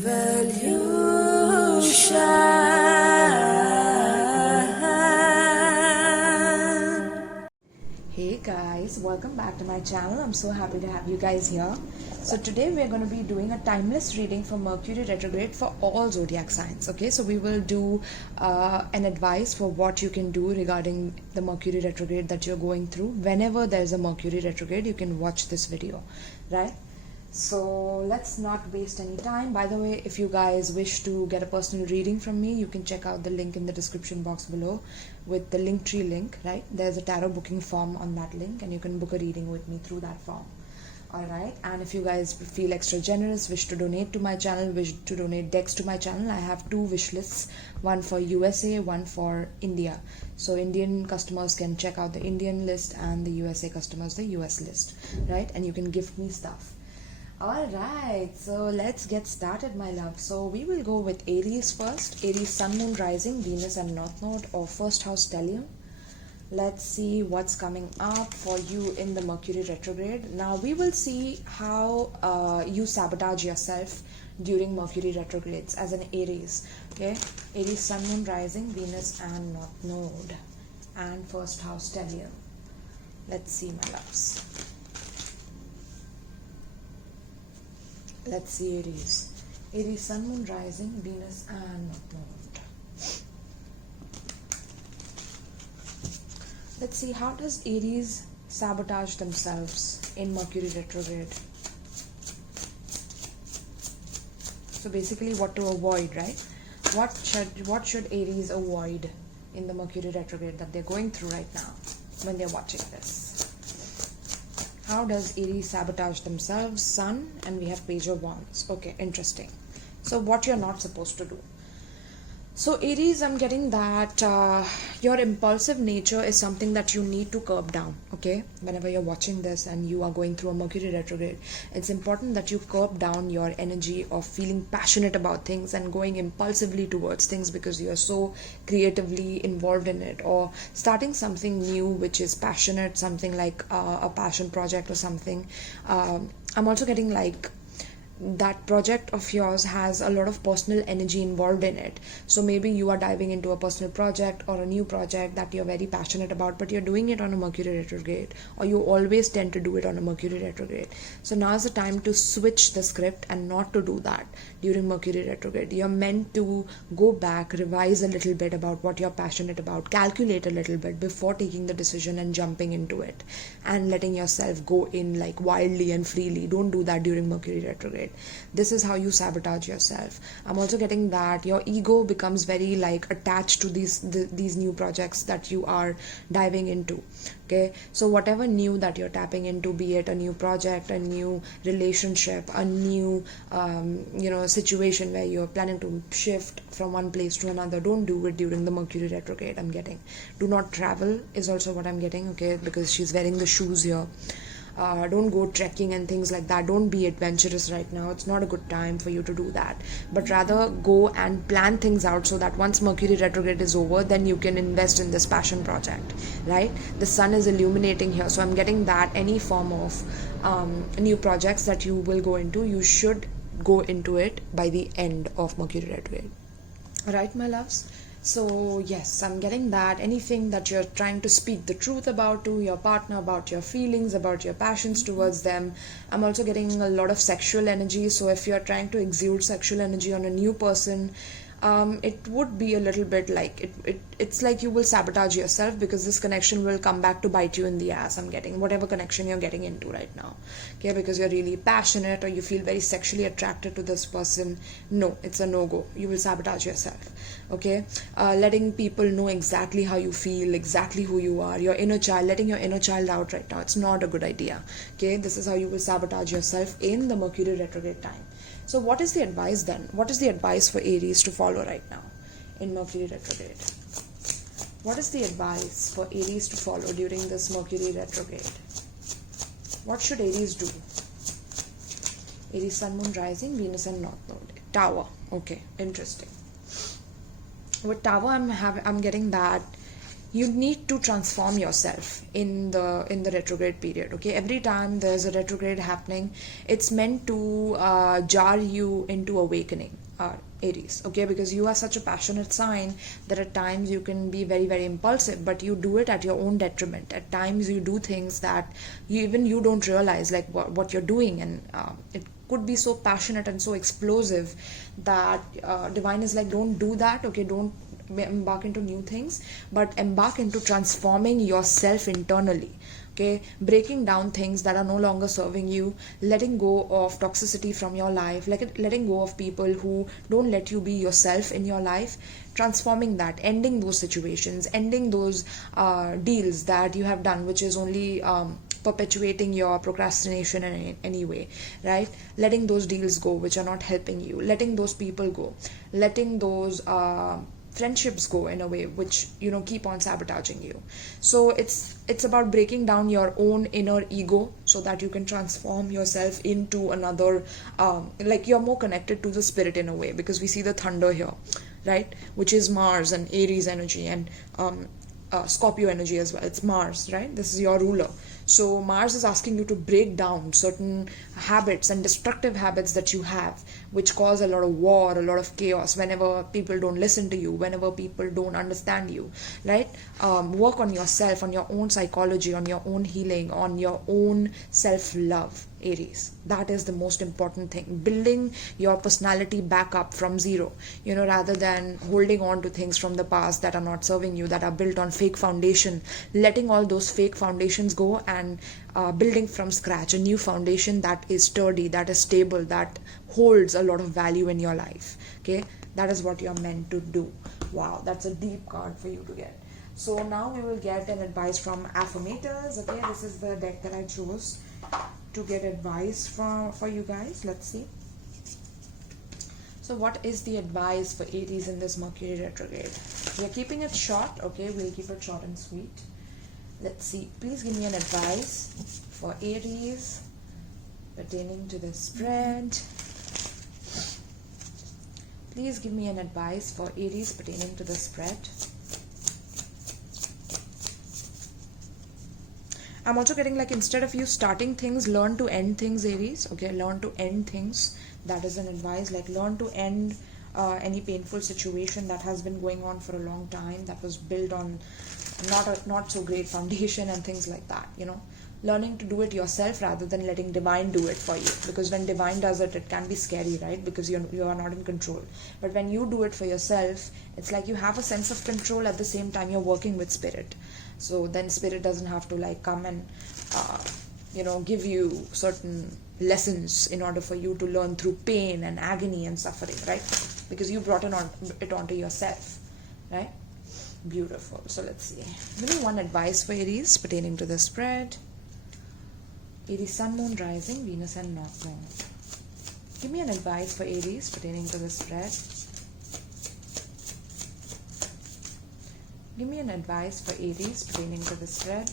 Hey guys, welcome back to my channel. I'm so happy to have you guys here. So today we're going to be doing a timeless reading for Mercury retrograde for all zodiac signs. Okay, so we will do an advice for what you can do regarding the Mercury retrograde that you're going through. Whenever there's a Mercury retrograde, you can watch this video, right? So let's not waste any time. By the way, if you guys wish to get a personal reading from me, you can check out the link in the description box below with the Linktree link, right? There's a tarot booking form on that link and you can book a reading with me through that form. Alright, and if you guys feel extra generous, wish to donate to my channel, wish to donate decks to my channel, I have two wish lists, one for USA, one for India. So Indian customers can check out the Indian list and the USA customers the US list, right? And you can gift me stuff. Alright, so let's get started, my love. So we will go with Aries first. Aries, Sun, Moon, Rising, Venus and North Node, or first house Stellium. Let's see what's coming up for you in the Mercury retrograde. Now we will see how you sabotage yourself during Mercury retrogrades as an Aries. Okay, Aries, Sun, Moon, Rising, Venus and North Node, and first house Stellium. Let's see, my loves. Let's see Aries. Aries, Sun, Moon, Rising, Venus and North Node. Let's see, how does Aries sabotage themselves in Mercury retrograde? So basically what to avoid, right? What should Aries avoid in the Mercury retrograde that they're going through right now when they're watching this? How does Aries sabotage themselves? Sun, and we have Page of Wands. Okay, interesting. So what you're not supposed to do. So Aries, I'm getting that your impulsive nature is something that you need to curb down, okay? Whenever you're watching this and you are going through a Mercury retrograde, it's important that you curb down your energy of feeling passionate about things and going impulsively towards things because you're so creatively involved in it, or starting something new which is passionate, something like a passion project or something. I'm also getting like that project of yours has a lot of personal energy involved in it. So maybe you are diving into a personal project or a new project that you're very passionate about, but you're doing it on a Mercury retrograde, or you always tend to do it on a Mercury retrograde. So now is the time to switch the script and not to do that during Mercury retrograde. You're meant to go back, revise a little bit about what you're passionate about, calculate a little bit before taking the decision and jumping into it and letting yourself go in like wildly and freely. Don't do that during Mercury retrograde. This is how you sabotage yourself. I'm also getting that your ego becomes very like attached to these new projects that you are diving into. Okay, so whatever new that you're tapping into, be it a new project, a new relationship, a new situation where you're planning to shift from one place to another, don't do it during the Mercury retrograde. I'm getting, do not travel is also what I'm getting, okay, because she's wearing the shoes here. Don't go trekking and things like that. Don't be adventurous right now. It's not a good time for you to do that, but rather go and plan things out so that once Mercury retrograde is over, then you can invest in this passion project, right? The sun is illuminating here, so I'm getting that any form of new projects that you will go into, you should go into it by the end of Mercury retrograde. Alright, my loves? So yes, I'm getting that anything that you're trying to speak the truth about to your partner, about your feelings, about your passions towards them. I'm also getting a lot of sexual energy. So if you're trying to exude sexual energy on a new person, it would be a little bit like it's like you will sabotage yourself because this connection will come back to bite you in the ass. I'm getting whatever connection you're getting into right now, okay, because you're really passionate or you feel very sexually attracted to this person. No, it's a no-go. You will sabotage yourself, okay? Letting people know exactly how you feel, exactly who you are, your inner child, letting your inner child out right now, it's not a good idea, okay? This is how you will sabotage yourself in the Mercury retrograde time. So what is the advice then? What is the advice for Aries to follow right now in Mercury retrograde? What is the advice for Aries to follow during this Mercury retrograde? What should Aries do? Aries, Sun, Moon, Rising, Venus and North Node. Tower. Okay, interesting. With Tower, I'm getting that you need to transform yourself in the retrograde period. Okay, every time there's a retrograde happening, it's meant to jar you into awakening, Aries. Okay, because you are such a passionate sign that at times you can be very, very impulsive, but you do it at your own detriment. At times you do things that you don't realize, like what you're doing, and it could be so passionate and so explosive that divine is like, don't do that. Okay, don't embark into new things, but embark into transforming yourself internally. Okay, breaking down things that are no longer serving you, letting go of toxicity from your life, like letting go of people who don't let you be yourself in your life, transforming that, ending those situations, ending those deals that you have done, which is only perpetuating your procrastination in any way, right? Letting those deals go which are not helping you, letting those people go, letting those friendships go in a way which keep on sabotaging you. So it's about breaking down your own inner ego so that you can transform yourself into another, like you're more connected to the spirit in a way, because we see the thunder here, right, which is Mars and Aries energy, and Scorpio energy as well. It's Mars, right? This is your ruler. So Mars is asking you to break down certain habits and destructive habits that you have, which cause a lot of war, a lot of chaos, whenever people don't listen to you, whenever people don't understand you, right? Work on yourself, on your own psychology, on your own healing, on your own self-love, Aries. That is the most important thing. Building your personality back up from zero, rather than holding on to things from the past that are not serving you, that are built on fake foundation, letting all those fake foundations go and building from scratch a new foundation that is sturdy, that is stable, that holds a lot of value in your life. Okay, that is what you're meant to do. Wow, that's a deep card for you to get. So now we will get an advice from affirmators. Okay, this is the deck that I chose to get advice for you guys. Let's see. So what is the advice for Aries in this Mercury retrograde? We are keeping it short. Okay, we'll keep it short and sweet. Let's see. Please give me an advice for Aries pertaining to the spread. Please give me an advice for Aries pertaining to the spread. I'm also getting, like, instead of you starting things, learn to end things, Aries. Okay, learn to end things. That is an advice. Like, learn to end any painful situation that has been going on for a long time, that was built on not so great foundation and things like that. Learning to do it yourself rather than letting divine do it for you, because when divine does it, it can be scary, right? Because you are not in control. But when you do it for yourself, it's like you have a sense of control. At the same time, you're working with spirit. So then spirit doesn't have to, like, come and give you certain lessons in order for you to learn through pain and agony and suffering, right? Because you brought it onto yourself, right? Beautiful. So let's see. Give me one advice for Aries pertaining to the spread. Aries Sun, Moon, Rising, Venus and North Node. Give me an advice for Aries pertaining to the spread. Give me an advice for Aries pertaining to the spread.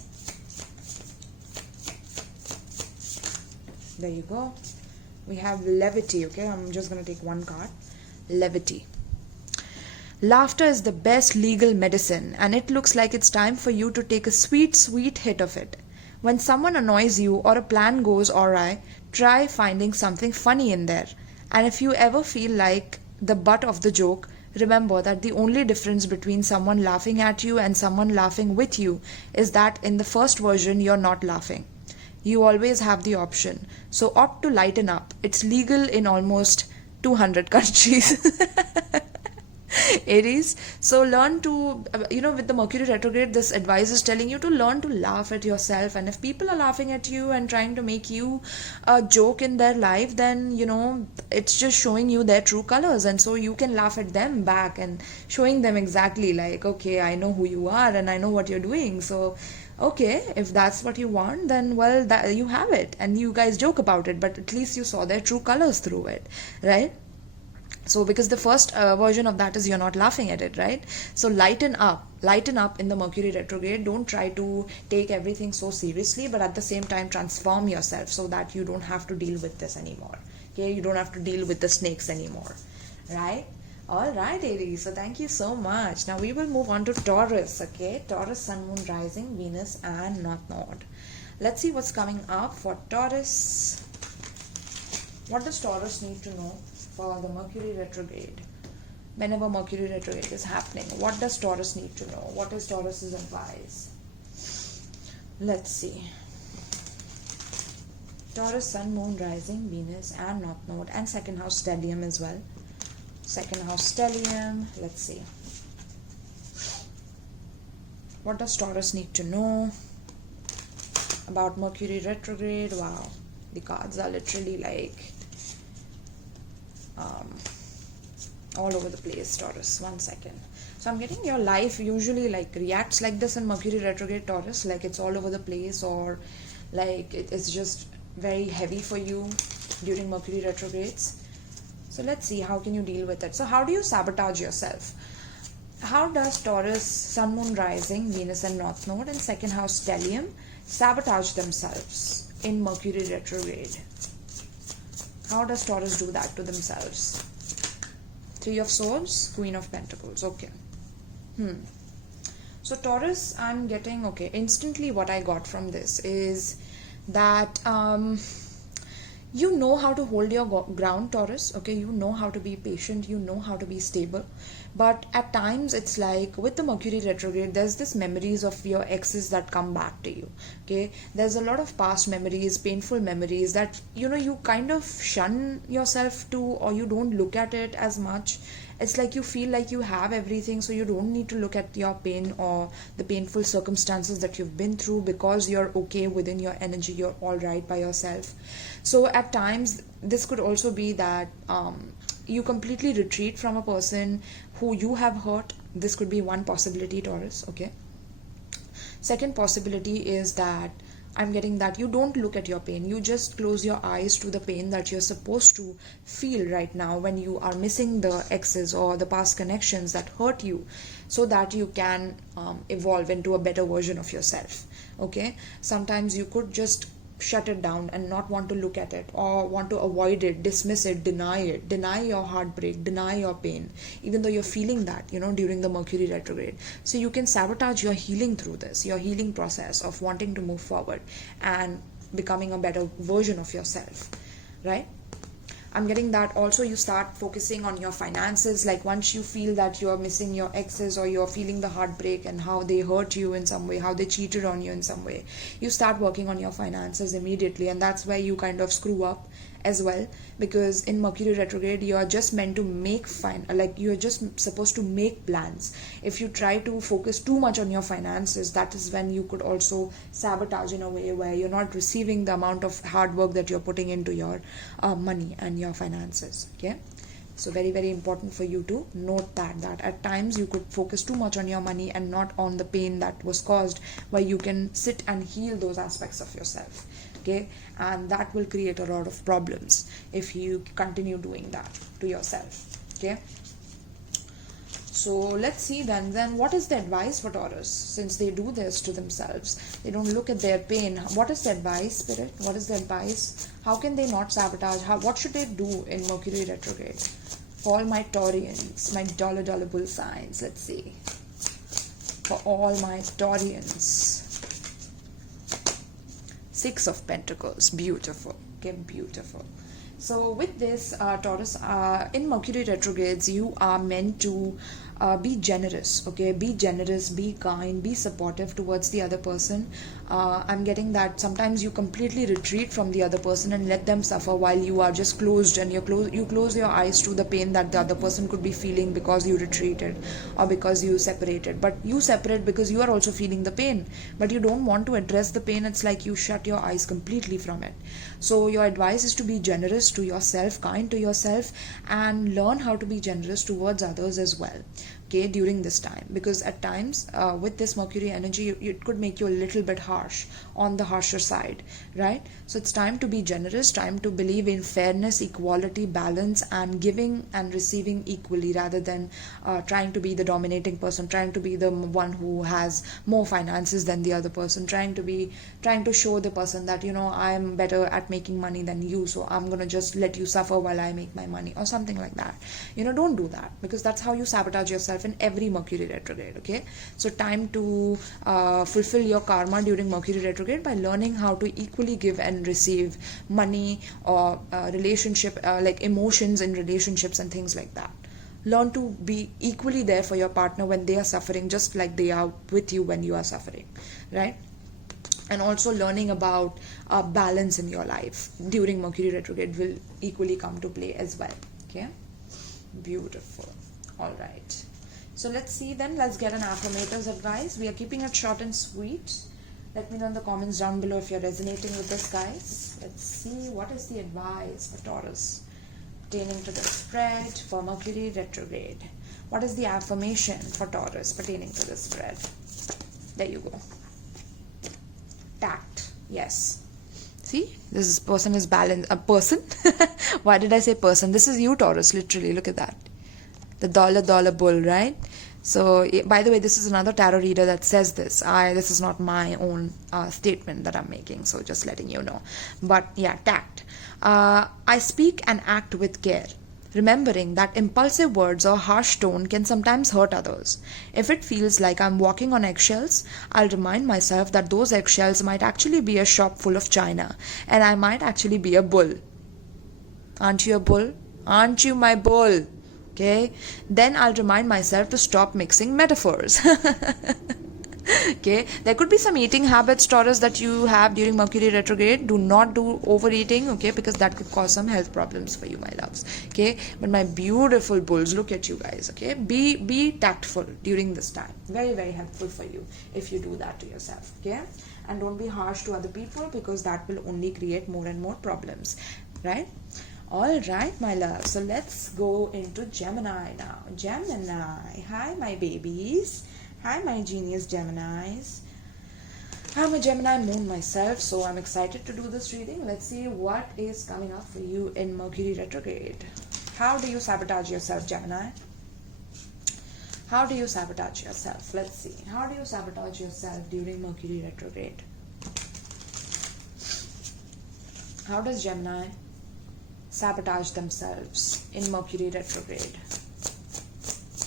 There you go. We have levity. Okay, I'm just going to take one card. Levity. Laughter is the best legal medicine, and it looks like it's time for you to take a sweet, sweet hit of it. When someone annoys you or a plan goes awry, try finding something funny in there. And if you ever feel like the butt of the joke, remember that the only difference between someone laughing at you and someone laughing with you is that in the first version, you're not laughing. You always have the option. So opt to lighten up. It's legal in almost 200 countries. Aries, so learn to, with the Mercury retrograde, this advice is telling you to learn to laugh at yourself. And if people are laughing at you and trying to make you a joke in their life, then, it's just showing you their true colors. And so you can laugh at them back and showing them exactly, like, okay, I know who you are and I know what you're doing. So, okay, if that's what you want, then, well, that, you have it. And you guys joke about it, but at least you saw their true colors through it, right? So because the first version of that is you're not laughing at it, right? So lighten up in the Mercury retrograde. Don't try to take everything so seriously, but at the same time transform yourself so that you don't have to deal with this anymore. Okay, you don't have to deal with the snakes anymore, right? All right, Aries. So thank you so much. Now we will move on to Taurus. Okay, Taurus, Sun, Moon, Rising, Venus, and North Node. Let's see what's coming up for Taurus. What does Taurus need to know for the Mercury retrograde? Whenever Mercury retrograde is happening, what does Taurus need to know? What is Taurus's advice? Let's see. Taurus, Sun, Moon, Rising, Venus, and North Node, and second house Stellium as well. Second house Stellium. Let's see. What does Taurus need to know about Mercury retrograde? Wow, the cards are literally like all over the place, Taurus. 1 second. So I'm getting your life usually like reacts like this in Mercury retrograde, Taurus, like it's all over the place, or like it's just very heavy for you during Mercury retrogrades. So let's see, how can you deal with it? So how do you sabotage yourself? How does Taurus, Sun, Moon, Rising, Venus and North Node and second house Stellium sabotage themselves in Mercury retrograde? How does Taurus do that to themselves? Three of Swords, Queen of Pentacles. Okay. So Taurus, I'm getting, okay, instantly what I got from this is that you know how to hold your ground, Taurus. Okay, you know how to be patient, you know how to be stable, but at times it's like with the Mercury retrograde, there's this memories of your exes that come back to you. Okay, there's a lot of past memories, painful memories that you kind of shun yourself to, or you don't look at it as much. It's like you feel like you have everything, so you don't need to look at your pain or the painful circumstances that you've been through, because you're okay within your energy, you're all right by yourself. So at times this could also be that you completely retreat from a person who you have hurt. This could be one possibility, Taurus. Okay, second possibility is that I'm getting that you don't look at your pain. You just close your eyes to the pain that you're supposed to feel right now when you are missing the exes or the past connections that hurt you, so that you can evolve into a better version of yourself. Okay, sometimes you could just shut it down and not want to look at it, or want to avoid it, dismiss it, deny your heartbreak, deny your pain, even though you're feeling that during the Mercury retrograde. So you can sabotage your healing through this, your healing process of wanting to move forward and becoming a better version of yourself, right? I'm getting that also you start focusing on your finances. Like once you feel that you're missing your exes, or you're feeling the heartbreak and how they hurt you in some way, how they cheated on you in some way, you start working on your finances immediately. And that's where you kind of screw up as well, because in Mercury retrograde you are just meant to make you're just supposed to make plans. If you try to focus too much on your finances, that is when you could also sabotage in a way where you're not receiving the amount of hard work that you're putting into your money and your finances. Okay, so very, very important for you to note that at times you could focus too much on your money and not on the pain that was caused, where you can sit and heal those aspects of yourself. Okay, and that will create a lot of problems if you continue doing that to yourself. Okay, so let's see then what is the advice for Taurus, since they do this to themselves? They don't look at their pain. What is the advice, Spirit? What is the advice? How can they not sabotage? What should they do in Mercury retrograde? For all my Taurians, my dollar bull signs, let's see. For all my Taurians, Six of Pentacles, beautiful. Okay, beautiful. So with this, Taurus, in Mercury retrogrades, you are meant to be generous. Okay, be generous, be kind, be supportive towards the other person. I'm getting that sometimes you completely retreat from the other person and let them suffer while you are just closed, and you close your eyes to the pain that the other person could be feeling because you retreated or because you separated. But you separate because you are also feeling the pain, but you don't want to address the pain. It's like you shut your eyes completely from it. So your advice is to be generous to yourself, kind to yourself, and learn how to be generous towards others as well. okay, during this time, because at times with this Mercury energy, it could make you a little bit harsh, on the harsher side, right? So it's time to be generous, time to believe in fairness, equality, balance, and giving and receiving equally, rather than trying to be the dominating person, trying to be the one who has more finances than the other person, trying to show the person that, you know, I'm better at making money than you, so I'm gonna just let you suffer while I make my money, or something like that. You know, don't do that, because that's how you sabotage yourself in every Mercury retrograde. Okay, so time to fulfill your karma during Mercury retrograde by learning how to equally give and receive money, or relationship, like emotions in relationships and things like that. Learn to be equally there for your partner when they are suffering, just like they are with you when you are suffering, right? And also learning about balance in your life during Mercury retrograde will equally come to play as well. Okay, beautiful. All right, so let's see then. Let's get an affirmator's advice. We are keeping it short and sweet. Let me know in the comments down below if you're resonating with this, guys. Let's see what is the advice for Taurus pertaining to the spread for Mercury retrograde. What is the affirmation for Taurus pertaining to the spread? There you go. Tact. Yes. See, this person is balanced. A person? Why did I say person? This is you, Taurus, literally. Look at that. The dollar bull, right? So, by the way, this is another tarot reader that says this. This is not my own statement that I'm making, so just letting you know. But yeah, tact. I speak and act with care, remembering that impulsive words or harsh tone can sometimes hurt others. If it feels like I'm walking on eggshells, I'll remind myself that those eggshells might actually be a shop full of china, and I might actually be a bull. Aren't you a bull? Aren't you my bull? Okay, then I'll remind myself to stop mixing metaphors. Okay, there could be some eating habits, Taurus, that you have during Mercury retrograde. Do not do overeating, okay, because that could cause some health problems for you, my loves. Okay, but my beautiful bulls, look at you guys. Okay, be tactful during this time. Very, very helpful for you if you do that to yourself. Okay, and don't be harsh to other people, because that will only create more and more problems, right? All right, my love. So let's go into Gemini now. Gemini. Hi, my babies. Hi, my genius Geminis. I'm a Gemini moon myself, so I'm excited to do this reading. Let's see what is coming up for you in Mercury retrograde. How do you sabotage yourself, Gemini? How do you sabotage yourself? Let's see. How do you sabotage yourself during Mercury retrograde? How does Gemini sabotage themselves in Mercury retrograde?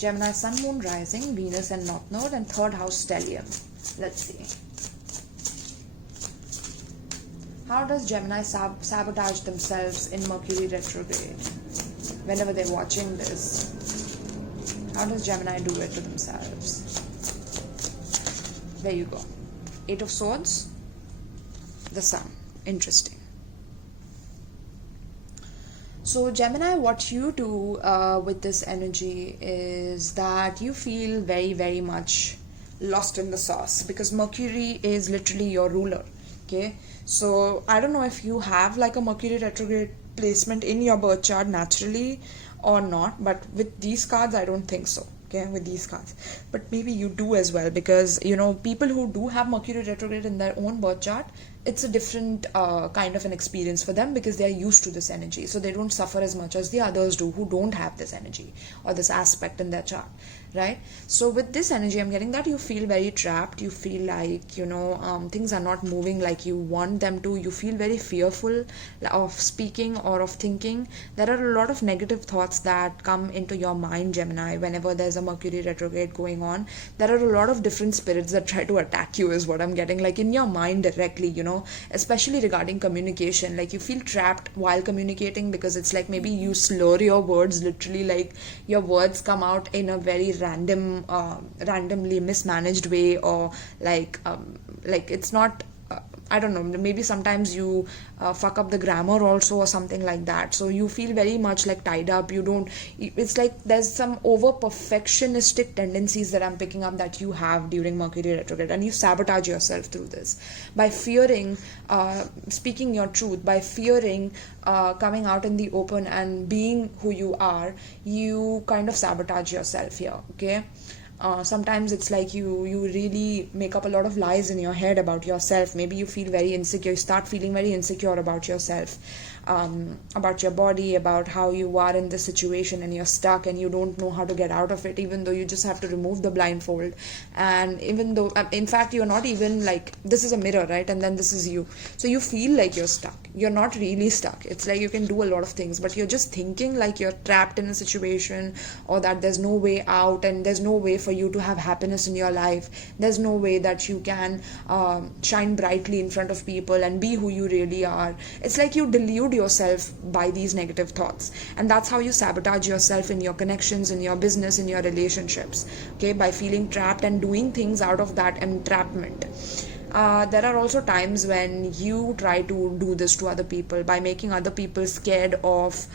Gemini sun, moon, rising, Venus and north node, and third house stellium. Let's see. How does Gemini sabotage themselves in Mercury retrograde? Whenever they're watching this, how does Gemini do it to themselves? There you go. Eight of Swords, the Sun. Interesting. So Gemini, what you do with this energy is that you feel very, very much lost in the sauce, because Mercury is literally your ruler. Okay, so I don't know if you have like a Mercury retrograde placement in your birth chart naturally or not, but with these cards I don't think so. Okay, with these cards, but maybe you do as well, because you know, people who do have Mercury retrograde in their own birth chart, it's a different kind of an experience for them, because they are used to this energy, so they don't suffer as much as the others do who don't have this energy or this aspect in their chart, right? So with this energy, I'm getting that you feel very trapped. You feel like, you know, things are not moving like you want them to. You feel very fearful of speaking or of thinking. There are a lot of negative thoughts that come into your mind, Gemini, whenever there's a Mercury retrograde going on. There are a lot of different spirits that try to attack you, is what I'm getting, like in your mind directly, you know, especially regarding communication. Like you feel trapped while communicating, because it's like maybe you slur your words, literally, like your words come out in a very randomly mismanaged way, or like it's not I don't know, maybe sometimes you fuck up the grammar also or something like that. So you feel very much like tied up. You don't, it's like there's some over perfectionistic tendencies that I'm picking up that you have during Mercury retrograde, and you sabotage yourself through this by fearing speaking your truth, by fearing coming out in the open and being who you are. You kind of sabotage yourself here, okay? Sometimes it's like you really make up a lot of lies in your head about yourself. Maybe you feel very insecure, you start feeling very insecure about yourself, about your body, about how you are in this situation, and you're stuck and you don't know how to get out of it, even though you just have to remove the blindfold. And even though, in fact, you're not even like, this is a mirror, right? And then this is you. So you feel like you're stuck. You're not really stuck. It's like you can do a lot of things, but you're just thinking like you're trapped in a situation, or that there's no way out, and there's no way for you to have happiness in your life. There's no way that you can shine brightly in front of people and be who you really are. It's like you delude yourself by these negative thoughts, and that's how you sabotage yourself in your connections, in your business, in your relationships, okay, by feeling trapped and doing things out of that entrapment. There are also times when you try to do this to other people by making other people scared of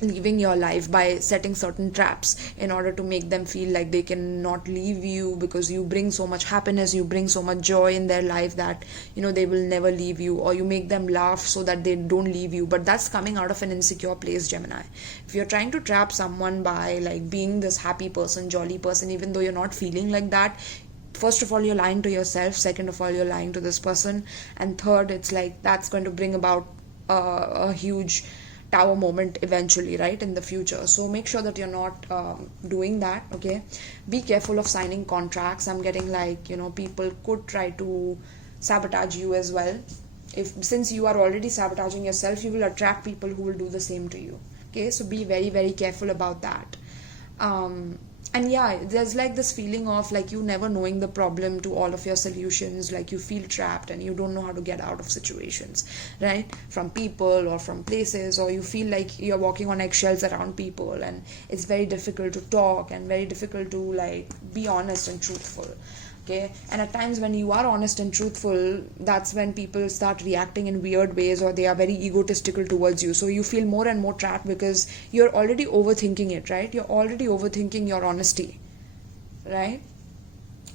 leaving your life, by setting certain traps in order to make them feel like they cannot leave you, because you bring so much happiness, you bring so much joy in their life that, you know, they will never leave you, or you make them laugh so that they don't leave you. But that's coming out of an insecure place, Gemini. If you're trying to trap someone by like being this happy person, jolly person, even though you're not feeling like that, first of all, you're lying to yourself. Second of all, you're lying to this person. And third, it's like that's going to bring about a huge tower moment eventually, right, in the future. So make sure that you're not doing that, okay? Be careful of signing contracts. I'm getting like, you know, people could try to sabotage you as well. Since you are already sabotaging yourself, you will attract people who will do the same to you, okay? So be very, very careful about that. And yeah, there's like this feeling of like you never knowing the problem to all of your solutions, like you feel trapped and you don't know how to get out of situations, right? From people or from places, or you feel like you're walking on eggshells around people, and it's very difficult to talk and very difficult to like be honest and truthful. Okay, and at times when you are honest and truthful, that's when people start reacting in weird ways, or they are very egotistical towards you. So you feel more and more trapped because you're already overthinking it, right? You're already overthinking your honesty, right?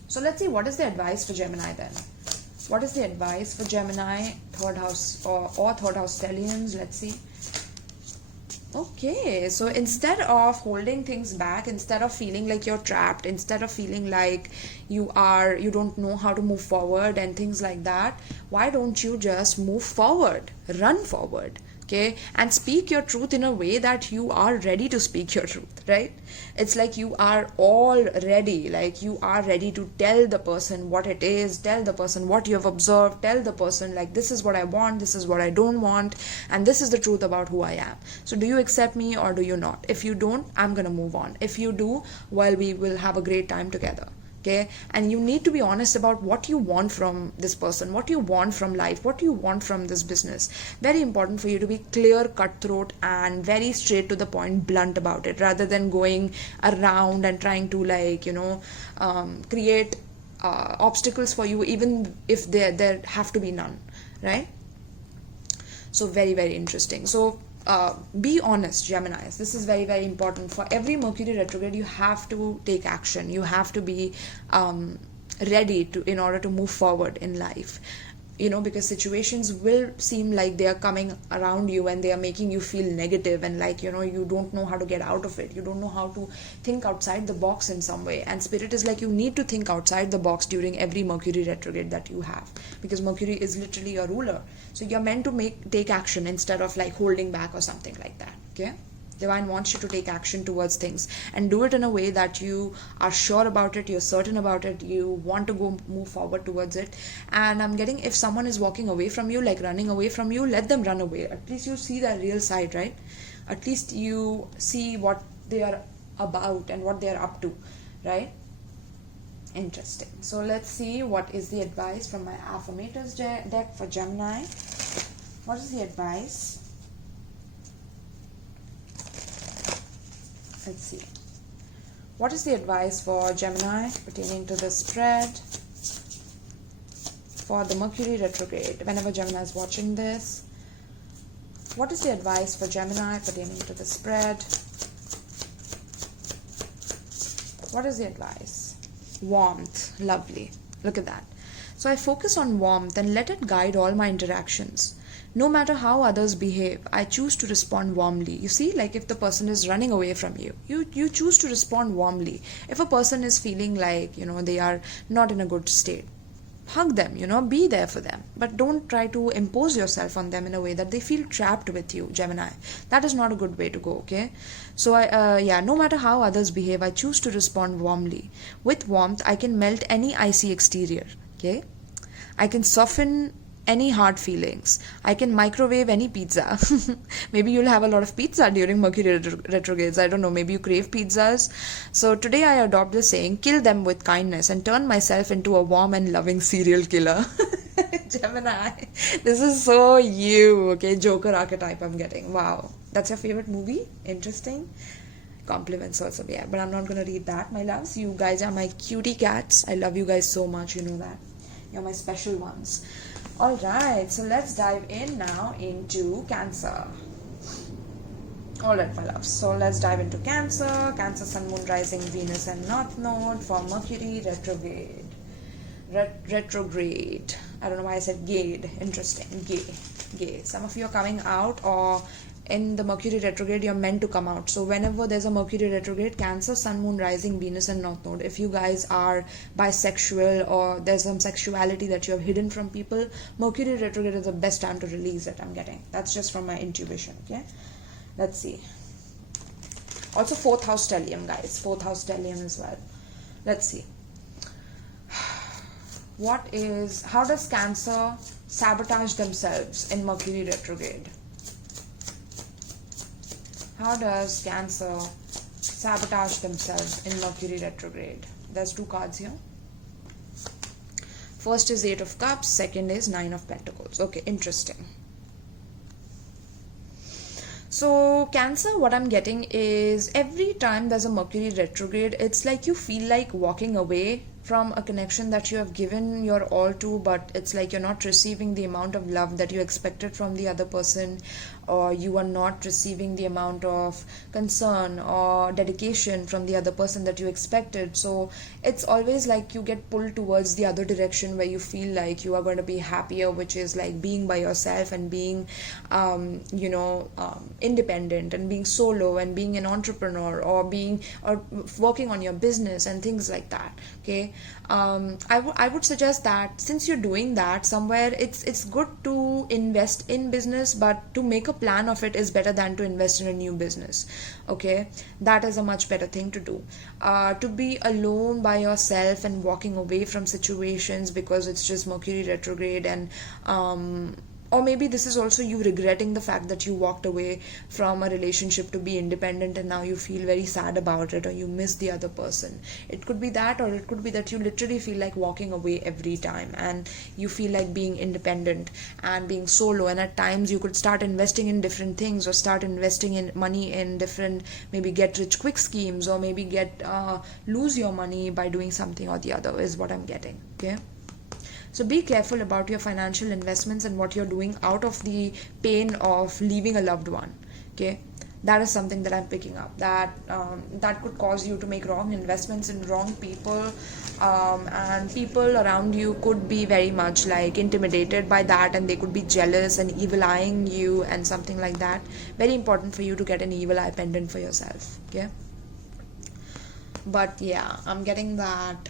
So let's see, what is the advice for Gemini then? What is the advice for Gemini, third house or third house stelliums? Let's see. Okay, so instead of holding things back, instead of feeling like you're trapped, instead of feeling like you don't know how to move forward and things like that, why don't you just move forward, run forward, okay, and speak your truth in a way that you are ready to speak your truth, right? It's like you are all ready, like you are ready to tell the person what it is, tell the person what you have observed, tell the person like, this is what I want, this is what I don't want, and this is the truth about who I am. So do you accept me or do you not? If you don't, I'm gonna move on. If you do, well, we will have a great time together. Okay, and you need to be honest about what you want from this person, what you want from life, what you want from this business. Very important for you to be clear, cutthroat, and very straight to the point, blunt about it, rather than going around and trying to like, you know, create obstacles for you, even if there have to be none, right? So very, very interesting. So be honest, Geminis. This is very, very important. For every Mercury retrograde, you have to take action. You have to be ready to, in order to move forward in life. You know, because situations will seem like they are coming around you and they are making you feel negative, and like, you know, you don't know how to get out of it. You don't know how to think outside the box in some way. And Spirit is like, you need to think outside the box during every Mercury retrograde that you have, because Mercury is literally your ruler. So you're meant to take action instead of like holding back or something like that. Okay. Divine wants you to take action towards things and do it in a way that you are sure about it, you're certain about it, you want to go move forward towards it. And I'm getting, if someone is walking away from you, like running away from you, let them run away. At least you see their real side, right? At least you see what they are about and what they are up to, right? Interesting. So let's see what is the advice from my affirmators deck for Gemini. What is the advice? Let's see. What is the advice for Gemini pertaining to this spread? for the Mercury retrograde. Whenever Gemini is watching this, what is the advice for Gemini pertaining to the spread? What is the advice? Warmth. Lovely. Look at that. So I focus on warmth and let it guide all my interactions. No matter how others behave, I choose to respond warmly. You see, like if the person is running away from you, you choose to respond warmly. If a person is feeling like, they are not in a good state, hug them, be there for them. But don't try to impose yourself on them in a way that they feel trapped with you, Gemini. That is not a good way to go, okay? So, no matter how others behave, I choose to respond warmly. With warmth, I can melt any icy exterior, okay? I can soften any hard feelings. I can microwave any pizza. Maybe you'll have a lot of pizza during Mercury retrogrades. I don't know, maybe you crave pizzas. So today I adopt the saying, kill them with kindness and turn myself into a warm and loving serial killer. Gemini, this is so you, okay? Joker archetype I'm getting. Wow. That's your favorite movie? Interesting. Compliments also, yeah. But I'm not going to read that, my loves. You guys are my cutie cats. I love you guys so much, you know that. You're my special ones. Alright, so let's dive in now into Cancer. Alright, my loves. So let's dive into Cancer. Cancer, Sun, Moon, Rising, Venus and North Node for Mercury retrograde. Retrograde. I don't know why I said gade. Interesting. Gay. Some of you are coming out, or in the Mercury retrograde you're meant to come out. So whenever there's a Mercury retrograde, Cancer, Sun, Moon, Rising, Venus and North Node, if you guys are bisexual or there's some sexuality that you have hidden from people, Mercury retrograde is the best time to release it, I'm getting. That's just from my intuition, okay? Let's see. Also 4th house stellium, guys. 4th house stellium as well. Let's see. How does Cancer sabotage themselves in Mercury retrograde? How does Cancer sabotage themselves in Mercury retrograde? There's 2 cards here. First is 8 of Cups, second is 9 of Pentacles. Okay, interesting. So Cancer, what I'm getting is every time there's a Mercury retrograde, it's like you feel like walking away from a connection that you have given your all to, but it's like you're not receiving the amount of love that you expected from the other person, or you are not receiving the amount of concern or dedication from the other person that you expected. So it's always like you get pulled towards the other direction where you feel like you are going to be happier, which is like being by yourself and being independent and being solo and being an entrepreneur, or working on your business and things like that, okay? I would suggest that since you're doing that, somewhere it's good to invest in business, but to make a plan of it is better than to invest in a new business, okay? That is a much better thing to do. To be alone by yourself and walking away from situations because it's just Mercury retrograde, and or maybe this is also you regretting the fact that you walked away from a relationship to be independent and now you feel very sad about it, or you miss the other person. It could be that, or it could be that you literally feel like walking away every time and you feel like being independent and being solo, and at times you could start investing in different things, or start investing in money in different, maybe get rich quick schemes, or maybe lose your money by doing something or the other, is what I'm getting, okay? So be careful about your financial investments and what you're doing out of the pain of leaving a loved one, okay? That is something that I'm picking up, that could cause you to make wrong investments in wrong people, and people around you could be very much like intimidated by that, and they could be jealous and evil eyeing you and something like that. Very important for you to get an evil eye pendant for yourself, okay? But yeah, I'm getting that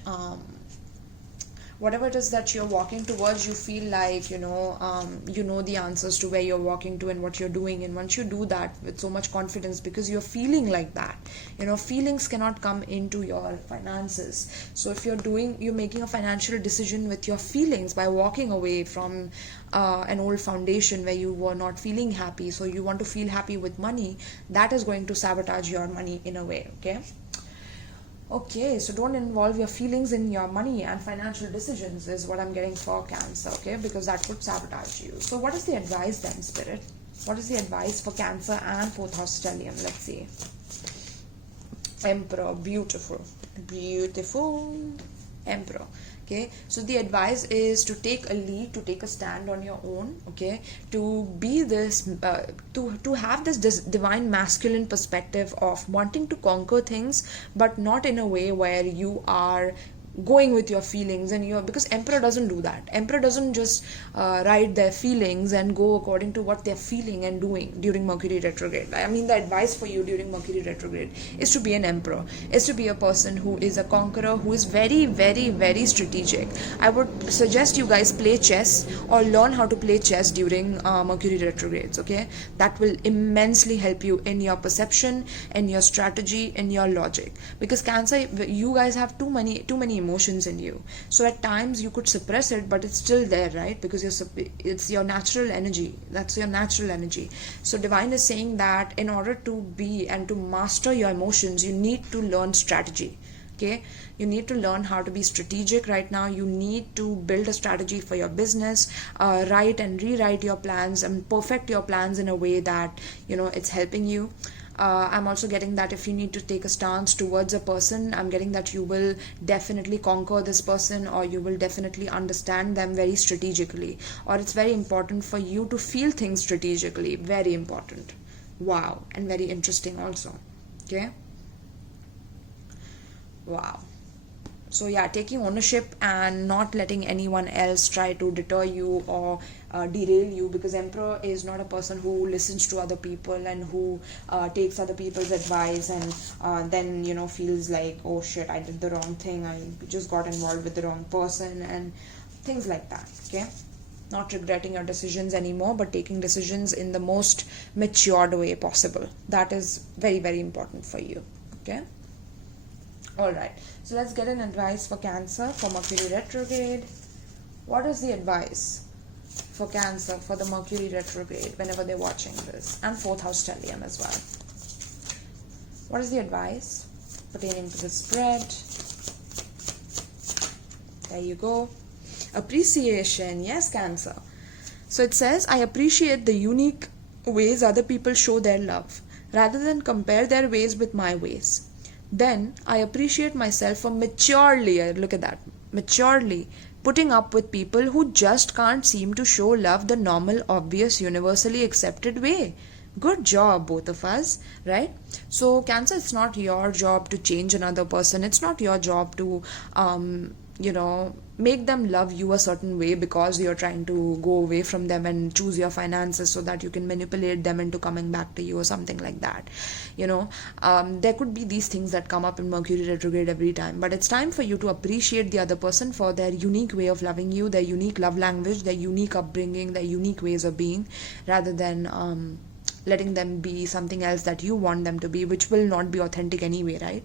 whatever it is that you're walking towards, you feel like you know the answers to where you're walking to and what you're doing. And once you do that with so much confidence, because you're feeling like that, feelings cannot come into your finances. So if you're making a financial decision with your feelings by walking away from an old foundation where you were not feeling happy, so you want to feel happy with money, that is going to sabotage your money in a way, okay? Okay, so don't involve your feelings in your money and financial decisions is what I'm getting for Cancer, okay? Because that could sabotage you. So what is the advice then, Spirit? What is the advice for Cancer and 4th house stellium? Let's see. Emperor, beautiful. Beautiful. Emperor. Okay, so the advice is to take a lead, to take a stand on your own, okay, to be this to have this divine masculine perspective of wanting to conquer things, but not in a way where you are going with your feelings and your, because emperor doesn't do that. Emperor doesn't just ride their feelings and go according to what they're feeling and doing during Mercury retrograde. I mean, the advice for you during Mercury retrograde is to be an emperor, is to be a person who is a conqueror, who is very, very, very strategic. I would suggest you guys play chess or learn how to play chess during Mercury retrogrades, okay? That will immensely help you in your perception, in your strategy, in your logic, because Cancer, you guys have too many emotions in you. So at times you could suppress it, but it's still there, right? Because it's your natural energy. That's your natural energy. So divine is saying that in order to be and to master your emotions, you need to learn strategy. Okay, you need to learn how to be strategic right now. You need to build a strategy for your business, write and rewrite your plans and perfect your plans in a way that, you know, it's helping you. I'm also getting that if you need to take a stance towards a person, I'm getting that you will definitely conquer this person, or you will definitely understand them very strategically, or it's very important for you to feel things strategically. Very important. Wow. And very interesting also. Okay. Wow. So yeah, taking ownership and not letting anyone else try to deter you or derail you, because Emperor is not a person who listens to other people and who takes other people's advice and then, you know, feels like, oh shit, I did the wrong thing, I just got involved with the wrong person and things like that. Okay, not regretting your decisions anymore, but taking decisions in the most matured way possible. That is very, very important for you. Okay. Alright, so let's get an advice for Cancer for Mercury retrograde. What is the advice for Cancer for the Mercury retrograde whenever they're watching this? And 4th house stellium as well. What is the advice pertaining to the spread? There you go. Appreciation. Yes, Cancer. So it says, I appreciate the unique ways other people show their love, rather than compare their ways with my ways. Then I appreciate myself for maturely, look at that, maturely putting up with people who just can't seem to show love the normal, obvious, universally accepted way. Good job, both of us, right? So Cancer, it's not your job to change another person. It's not your job to, you know, make them love you a certain way because you're trying to go away from them and choose your finances so that you can manipulate them into coming back to you or something like that. You know, there could be these things that come up in Mercury retrograde every time, but it's time for you to appreciate the other person for their unique way of loving you, their unique love language, their unique upbringing, their unique ways of being, rather than letting them be something else that you want them to be, which will not be authentic anyway, right?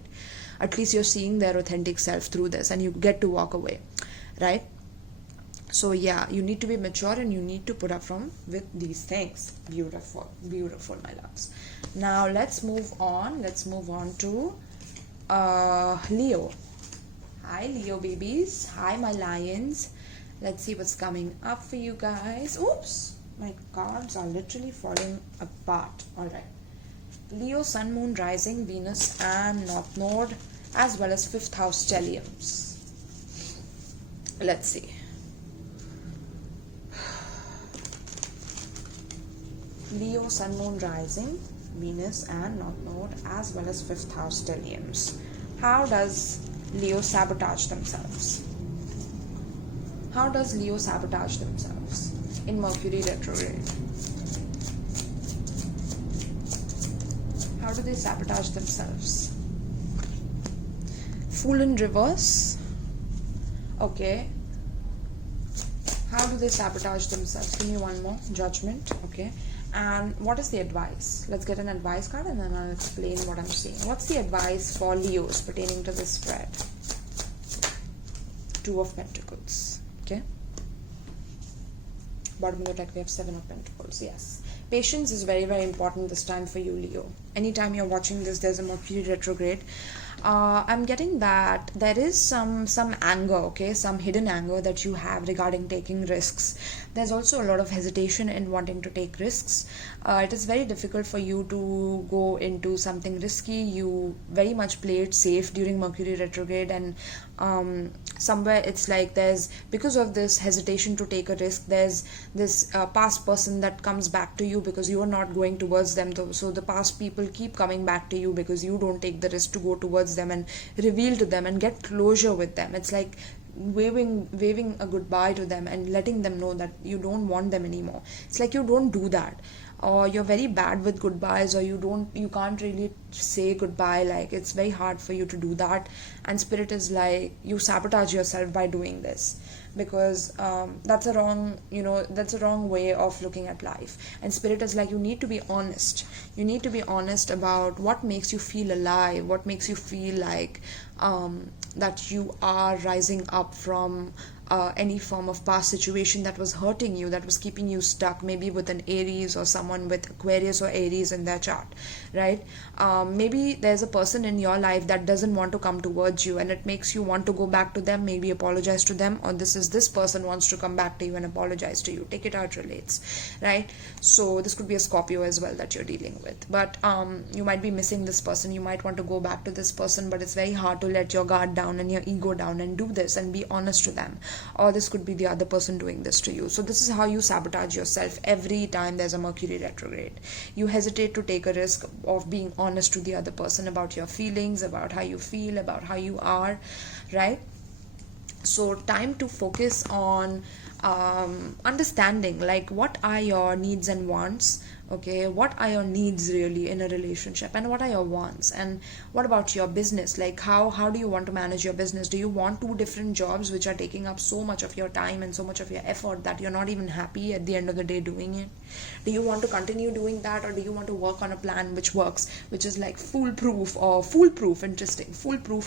At least you're seeing their authentic self through this and you get to walk away, right? So yeah, you need to be mature and you need to put up with these things. Beautiful, beautiful, my loves. Now let's move on. Let's move on to Leo. Hi, Leo babies. Hi, my lions. Let's see what's coming up for you guys. Oops, my cards are literally falling apart. All right. Leo, Sun, Moon, Rising, Venus and North Node, as well as 5th house stelliums. Let's see. Leo, Sun, Moon, Rising, Venus and North Node, as well as 5th house stelliums. How does Leo sabotage themselves? How does Leo sabotage themselves in Mercury retrograde? How do they sabotage themselves? Fool in reverse. Okay. How do they sabotage themselves? Give me one more. Judgment. Okay. And what is the advice? Let's get an advice card and then I'll explain what I'm seeing. What's the advice for Leos pertaining to this spread? 2 of Pentacles. Okay. Bottom of the deck we have 7 of Pentacles. Yes. Patience is very, very important this time for you, Leo. Anytime you're watching this, there's a Mercury retrograde. I'm getting that there is some anger, okay, some hidden anger that you have regarding taking risks. There's also a lot of hesitation in wanting to take risks. It is very difficult for you to go into something risky. You very much play it safe during Mercury retrograde, and somewhere it's like there's, because of this hesitation to take a risk, there's this past person that comes back to you because you are not going towards them. So the past people keep coming back to you because you don't take the risk to go towards them and reveal to them and get closure with them. It's like waving a goodbye to them and letting them know that you don't want them anymore. It's like you don't do that, or you're very bad with goodbyes, or you can't really say goodbye. Like, it's very hard for you to do that, and spirit is like, you sabotage yourself by doing this, because that's a wrong way of looking at life. And spirit is like, you need to be honest about what makes you feel alive, what makes you feel like that you are rising up from any form of past situation that was hurting you, that was keeping you stuck, maybe with an Aries or someone with Aquarius or Aries in their chart, right? Maybe there's a person in your life that doesn't want to come towards you, and it makes you want to go back to them, maybe apologize to them, or this person wants to come back to you and apologize to you. Take it out relates, right? So this could be a Scorpio as well that you're dealing with, but you might be missing this person. You might want to go back to this person, but it's very hard to let your guard down and your ego down and do this and be honest to them. Or this could be the other person doing this to you. So this is how you sabotage yourself every time there's a Mercury retrograde. You hesitate to take a risk of being honest to the other person about your feelings, about how you feel, about how you are, right? So time to focus on understanding, like, what are your needs and wants, okay? What are your needs really in a relationship, and what are your wants? And what about your business? Like, how do you want to manage your business? Do you want 2 different jobs which are taking up so much of your time and so much of your effort that you're not even happy at the end of the day doing it? Do you want to continue doing that, or do you want to work on a plan which works, which is like foolproof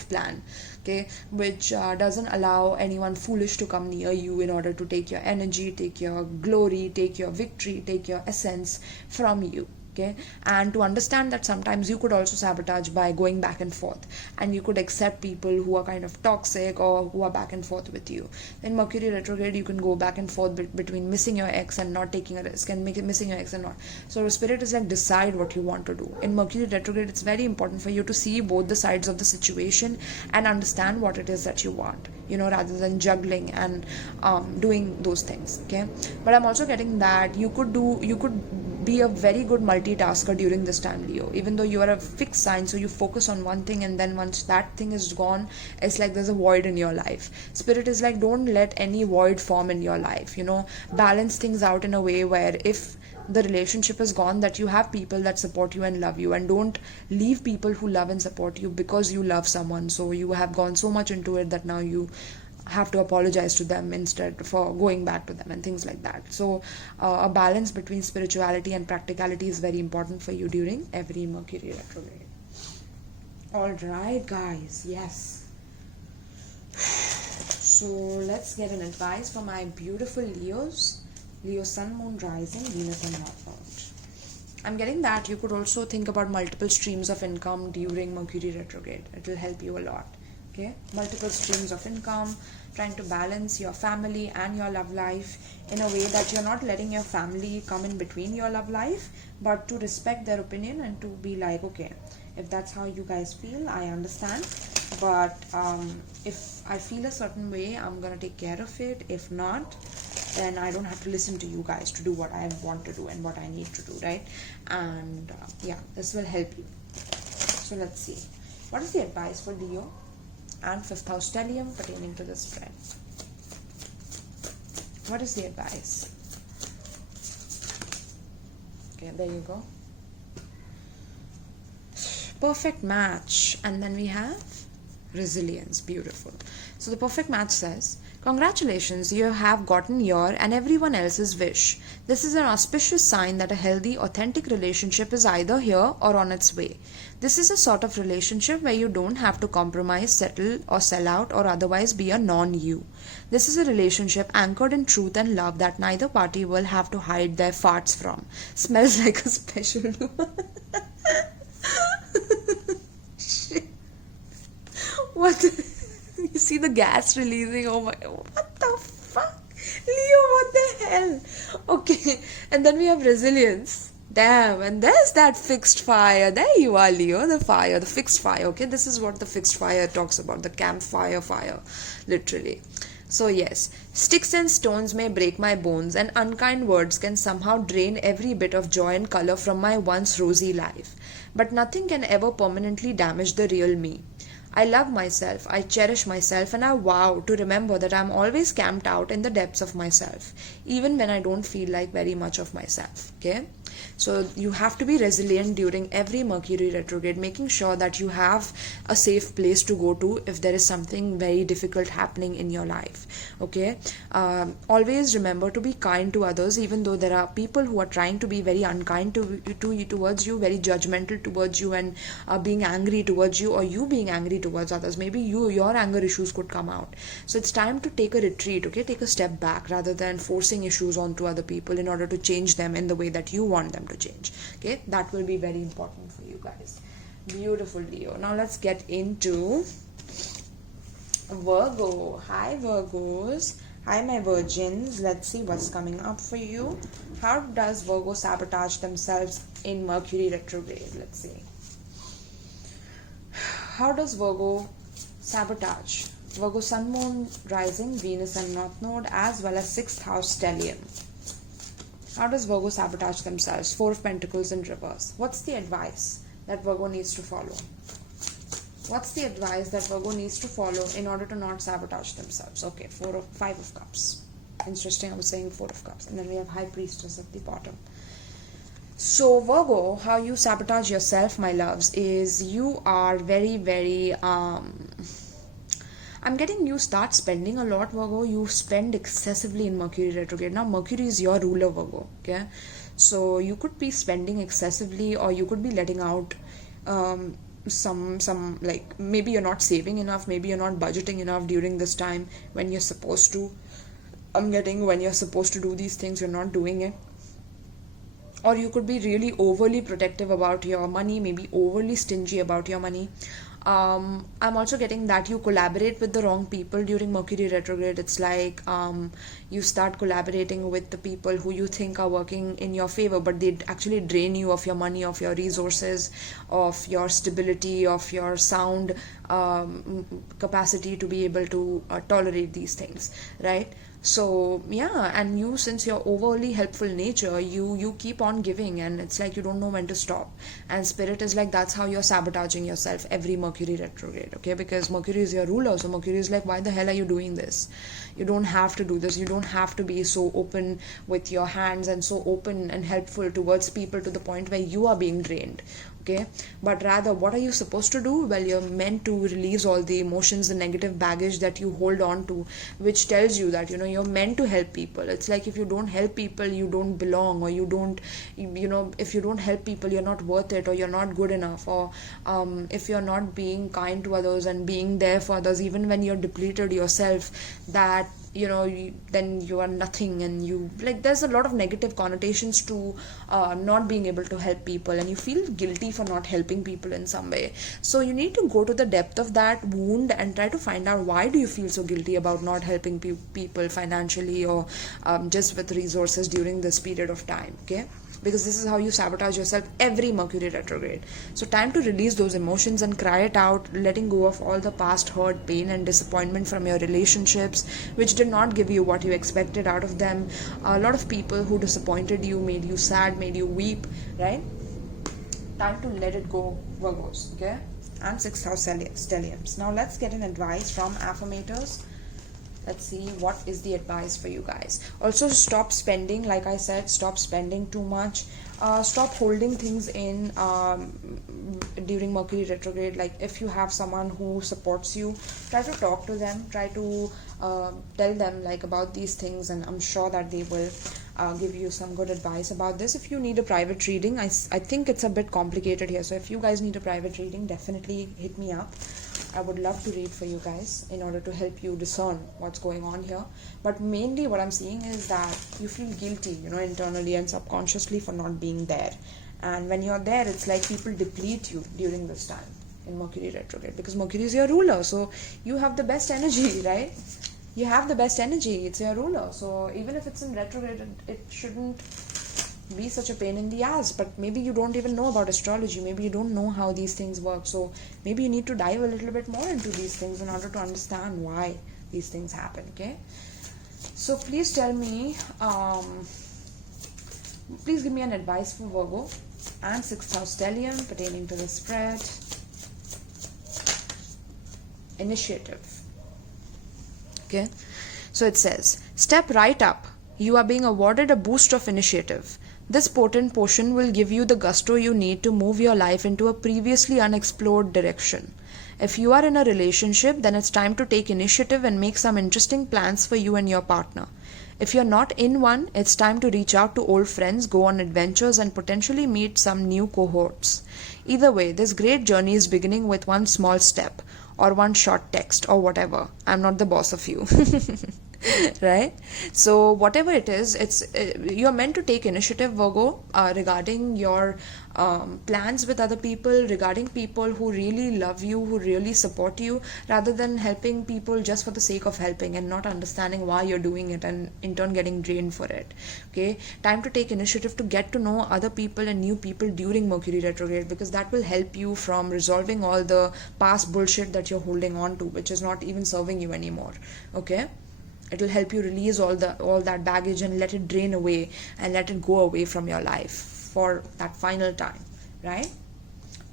plan, okay, which doesn't allow anyone foolish to come near you in order to take your energy, take your glory, take your victory, take your essence from you, okay? And to understand that sometimes you could also sabotage by going back and forth, and you could accept people who are kind of toxic or who are back and forth with you. In Mercury retrograde, you can go back and forth between missing your ex and not taking a risk, and missing your ex and not. So spirit is like, decide what you want to do. In Mercury retrograde, it's very important for you to see both the sides of the situation and understand what it is that you want, rather than juggling and doing those things, okay? But I'm also getting that you could be a very good multitasker during this time, Leo, even though you are a fixed sign. So you focus on one thing, and then once that thing is gone, it's like there's a void in your life. Spirit is like, don't let any void form in your life, balance things out in a way where if the relationship is gone, that you have people that support you and love you, and don't leave people who love and support you because you love someone. So you have gone so much into it that now you have to apologize to them instead for going back to them and things like that. So a balance between spirituality and practicality is very important for you during every Mercury retrograde. All right, guys. Yes. So let's get an advice for my beautiful Leos. Leo, Sun, Moon, Rising, Venus, and North Node. I'm getting that you could also think about multiple streams of income during Mercury retrograde. It will help you a lot. Okay, multiple streams of income, trying to balance your family and your love life in a way that you're not letting your family come in between your love life, but to respect their opinion and to be like, okay, if that's how you guys feel, I understand, but if I feel a certain way, I'm gonna take care of it. If not, then I don't have to listen to you guys to do what I want to do and what I need to do, right? And yeah, this will help you. So let's see, what is the advice for Leo and 5th house stellium pertaining to this spread? What is the advice? Okay, there you go. Perfect match. And then we have resilience. Beautiful. So the perfect match says, congratulations, you have gotten your and everyone else's wish. This is an auspicious sign that a healthy, authentic relationship is either here or on its way. This is a sort of relationship where you don't have to compromise, settle, or sell out, or otherwise be a non-you. This is a relationship anchored in truth and love that neither party will have to hide their farts from. Smells like a special What? You see the gas releasing? Oh my, what the fuck? Leo, what the hell? Okay, and then we have resilience. Damn, and there's that fixed fire. There you are, Leo, the fire, the fixed fire. Okay, this is what the fixed fire talks about, the campfire fire, literally. So yes, sticks and stones may break my bones, and unkind words can somehow drain every bit of joy and color from my once rosy life. But nothing can ever permanently damage the real me. I love myself, I cherish myself, and I vow to remember that I am always camped out in the depths of myself, even when I don't feel like very much of myself. Okay? So you have to be resilient during every Mercury retrograde, making sure that you have a safe place to go to if there is something very difficult happening in your life. Okay? Always remember to be kind to others, even though there are people who are trying to be very unkind towards you, very judgmental towards you, and being angry towards you, or you being angry towards others. Maybe your anger issues could come out. So it's time to take a retreat. Okay? Take a step back rather than forcing issues onto other people in order to change them in the way that you want them to change. Okay, that will be very important for you guys. Beautiful, Leo. Now let's get into Virgo. Hi, Virgos. Hi, my virgins. Let's see what's coming up for you. How does Virgo sabotage themselves in Mercury retrograde? Let's see. How does Virgo sabotage? Virgo Sun, Moon, Rising, Venus and North Node, as well as 6th house stellium. How does Virgo sabotage themselves? 4 of Pentacles in reverse. What's the advice that Virgo needs to follow? What's the advice that Virgo needs to follow in order to not sabotage themselves? Okay, 5 of Cups. Interesting, I was saying 4 of Cups. And then we have High Priestess at the bottom. So Virgo, how you sabotage yourself, my loves, is you are very, very... I'm getting you start spending a lot, Virgo. You spend excessively in Mercury retrograde. Now, Mercury is your ruler, Virgo. Okay, so you could be spending excessively, or you could be letting out some like, maybe you're not saving enough, maybe you're not budgeting enough during this time when you're supposed to. I'm getting when you're supposed to do these things, you're not doing it. Or you could be really overly protective about your money, maybe overly stingy about your money. I'm also getting that you collaborate with the wrong people during Mercury retrograde. It's like you start collaborating with the people who you think are working in your favor, but they actually drain you of your money, of your resources, of your stability, of your sound capacity to be able to tolerate these things, right? So yeah, and you, since you're overly helpful nature, you keep on giving, and it's like you don't know when to stop. And Spirit is like, that's how you're sabotaging yourself every Mercury retrograde. Okay, because Mercury is your ruler, so Mercury is like, why the hell are you doing this? You don't have to do this. You don't have to be so open with your hands and so open and helpful towards people to the point where you are being drained. Okay, but rather, what are you supposed to do? Well, you're meant to release all the emotions, the negative baggage that you hold on to, which tells you that, you're meant to help people. It's like, if you don't help people, you don't belong, or you don't, if you don't help people, you're not worth it, or you're not good enough, or if you're not being kind to others and being there for others, even when you're depleted yourself, that then you are nothing, and you, like, there's a lot of negative connotations to not being able to help people, and you feel guilty for not helping people in some way. So you need to go to the depth of that wound and try to find out, why do you feel so guilty about not helping people financially, or just with resources during this period of time. Okay, because this is how you sabotage yourself every Mercury retrograde. So time to release those emotions and cry it out, letting go of all the past hurt, pain and disappointment from your relationships, which did not give you what you expected out of them. A lot of people who disappointed you, made you sad, made you weep, right? Time to let it go, Virgos. Okay, and 6th house stelliums. Now let's get an advice from affirmators. Let's see what is the advice for you guys. Also, stop spending. Like I said, stop spending too much. Stop holding things in during Mercury retrograde. Like, if you have someone who supports you, try to talk to them. Try to tell them like about these things, and I'm sure that they will give you some good advice about this. If you need a private reading, I think it's a bit complicated here. So if you guys need a private reading, definitely hit me up. I would love to read for you guys in order to help you discern what's going on here. But mainly what I'm seeing is that you feel guilty, internally and subconsciously for not being there. And when you're there, it's like people deplete you during this time. in Mercury retrograde, because Mercury is your ruler, so you have the best energy, right? You have the best energy, it's your ruler, so even if it's in retrograde, it shouldn't be such a pain in the ass. But maybe you don't even know about astrology, maybe you don't know how these things work, so maybe you need to dive a little bit more into these things in order to understand why these things happen. Okay, so please tell me, please give me an advice for Virgo and 6th house stellium pertaining to the spread. Initiative. Okay, so it says, step right up. You are being awarded a boost of initiative. This potent potion will give you the gusto you need to move your life into a previously unexplored direction. If you are in a relationship, then it's time to take initiative and make some interesting plans for you and your partner. If you're not in one, it's time to reach out to old friends, go on adventures, and potentially meet some new cohorts. Either way, this great journey is beginning with one small step, or one short text, or whatever. I'm not the boss of you. Right? So whatever it is, it's you're meant to take initiative, Virgo, regarding your plans with other people, regarding people who really love you, who really support you, rather than helping people just for the sake of helping and not understanding why you're doing it, and in turn getting drained for it. Okay, time to take initiative to get to know other people and new people during Mercury retrograde, because that will help you from resolving all the past bullshit that you're holding on to, which is not even serving you anymore. Okay, it will help you release all that baggage and let it drain away and let it go away from your life for that final time, right?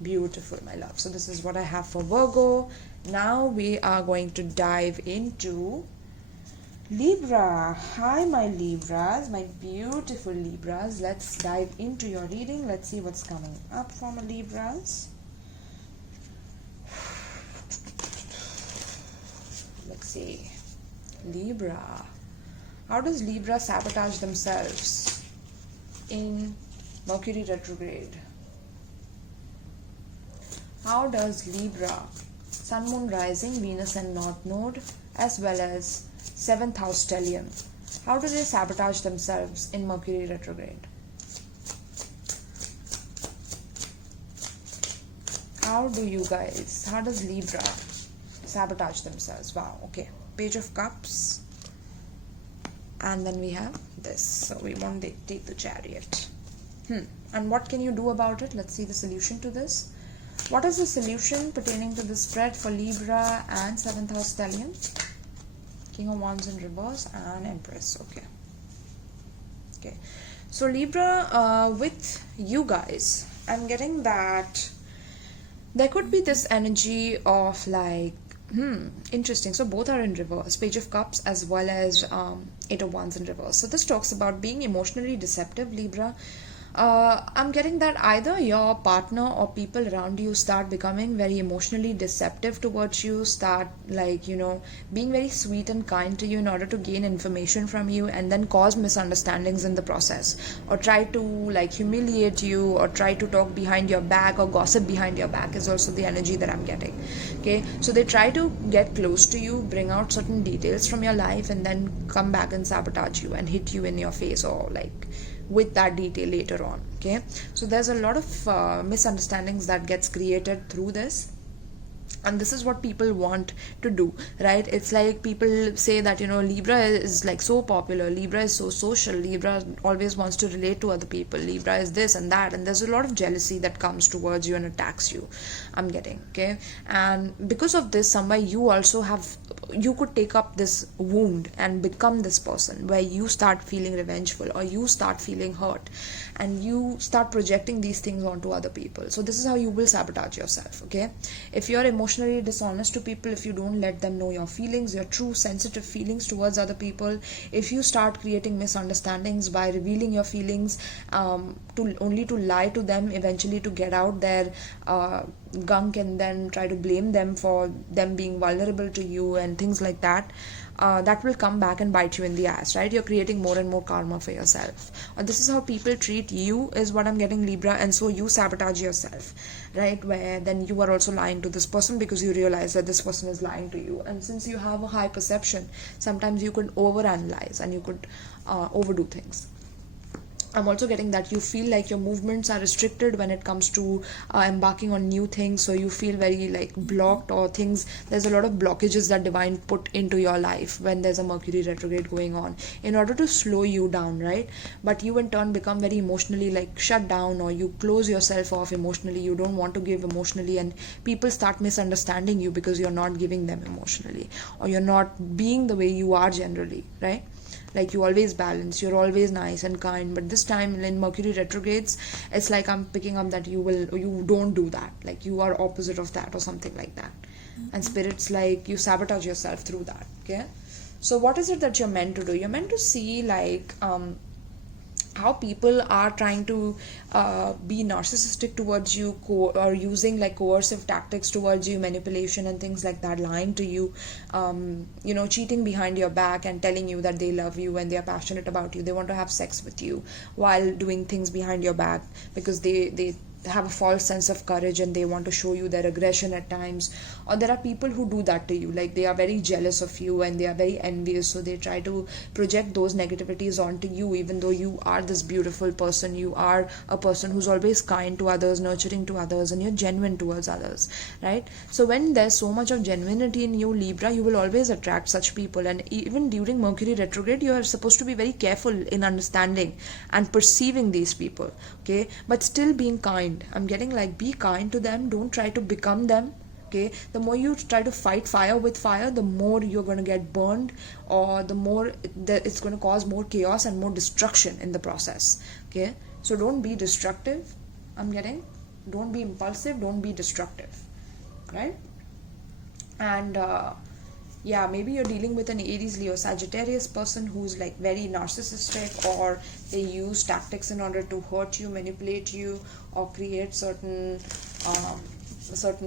Beautiful, my love. So this is what I have for Virgo. Now we are going to dive into Libra. Hi, my Libras, my beautiful Libras. Let's dive into your reading. Let's see what's coming up for my Libras. Let's see. Libra. How does Libra sabotage themselves in Mercury retrograde? How does Libra, Sun, Moon, Rising, Venus and North Node, as well as 7th house stellium, how do they sabotage themselves in Mercury retrograde? How does Libra sabotage themselves? Wow, okay. Page of Cups, and then we have this. So we want to take the Chariot. And what can you do about it? Let's see the solution to this. What is the solution pertaining to the spread for Libra and 7th house stellium? King of Wands in reverse and Empress. Okay, so Libra, with you guys, I'm getting that there could be this energy of like, interesting. So both are in reverse, Page of Cups as well as 8 of Wands in reverse. So this talks about being emotionally deceptive, Libra. I'm getting that either your partner or people around you start becoming very emotionally deceptive towards you, start like, being very sweet and kind to you in order to gain information from you, and then cause misunderstandings in the process, or try to like humiliate you, or try to talk behind your back, or gossip behind your back is also the energy that I'm getting. Okay, so they try to get close to you, bring out certain details from your life, and then come back and sabotage you and hit you in your face, or like with that detail later on. Okay, so there's a lot of misunderstandings that gets created through this, and this is what people want to do, right? It's like people say that Libra is like so popular, Libra is so social, Libra always wants to relate to other people, Libra is this and that, and there's a lot of jealousy that comes towards you and attacks you, I'm getting. Okay, and because of this, somewhere you could take up this wound and become this person where you start feeling revengeful, or you start feeling hurt, and you start projecting these things onto other people. So this is how you will sabotage yourself. Okay, if you're emotionally dishonest to people, if you don't let them know your feelings, your true sensitive feelings towards other people, if you start creating misunderstandings by revealing your feelings only to lie to them, eventually to get out their gunk and then try to blame them for them being vulnerable to you and things like that, that will come back and bite you in the ass, right? You're creating more and more karma for yourself. This is how people treat you, is what I'm getting, Libra, and so you sabotage yourself, right? Where then you are also lying to this person because you realize that this person is lying to you, and since you have a high perception, sometimes you could overanalyze and you could overdo things. I'm also getting that you feel like your movements are restricted when it comes to embarking on new things, so you feel very like blocked or things. There's a lot of blockages that divine put into your life when there's a Mercury retrograde going on in order to slow you down, right? But you in turn become very emotionally like shut down, or you close yourself off emotionally. You don't want to give emotionally, and people start misunderstanding you because you're not giving them emotionally, or you're not being the way you are generally, right? Like you always balance, you're always nice and kind, but this time in Mercury retrogrades, it's like I'm picking up that you don't do that, like you are opposite of that or something like that. And spirit's like you sabotage yourself through that. Okay, so what is it that you're meant to do? You're meant to see like how people are trying to be narcissistic towards you, or using like coercive tactics towards you, manipulation and things like that, lying to you, cheating behind your back and telling you that they love you and they are passionate about you. They want to have sex with you while doing things behind your back because they have a false sense of courage and they want to show you their aggression at times. Or there are people who do that to you, like they are very jealous of you and they are very envious, so they try to project those negativities onto you, even though you are this beautiful person. You are a person who's always kind to others, nurturing to others, and you're genuine towards others, right? So when there's so much of genuinity in you, Libra, you will always attract such people. And even during Mercury retrograde, you are supposed to be very careful in understanding and perceiving these people, okay, but still being kind. I'm getting like be kind to them, don't try to become them. Okay, the more you try to fight fire with fire, the more you're going to get burned, or the more it's going to cause more chaos and more destruction in the process. Okay, so don't be destructive. I'm getting, don't be impulsive, don't be destructive, right? And yeah, maybe you're dealing with an Aries, Leo, Sagittarius person who's like very narcissistic, or they use tactics in order to hurt you, manipulate you, or create certain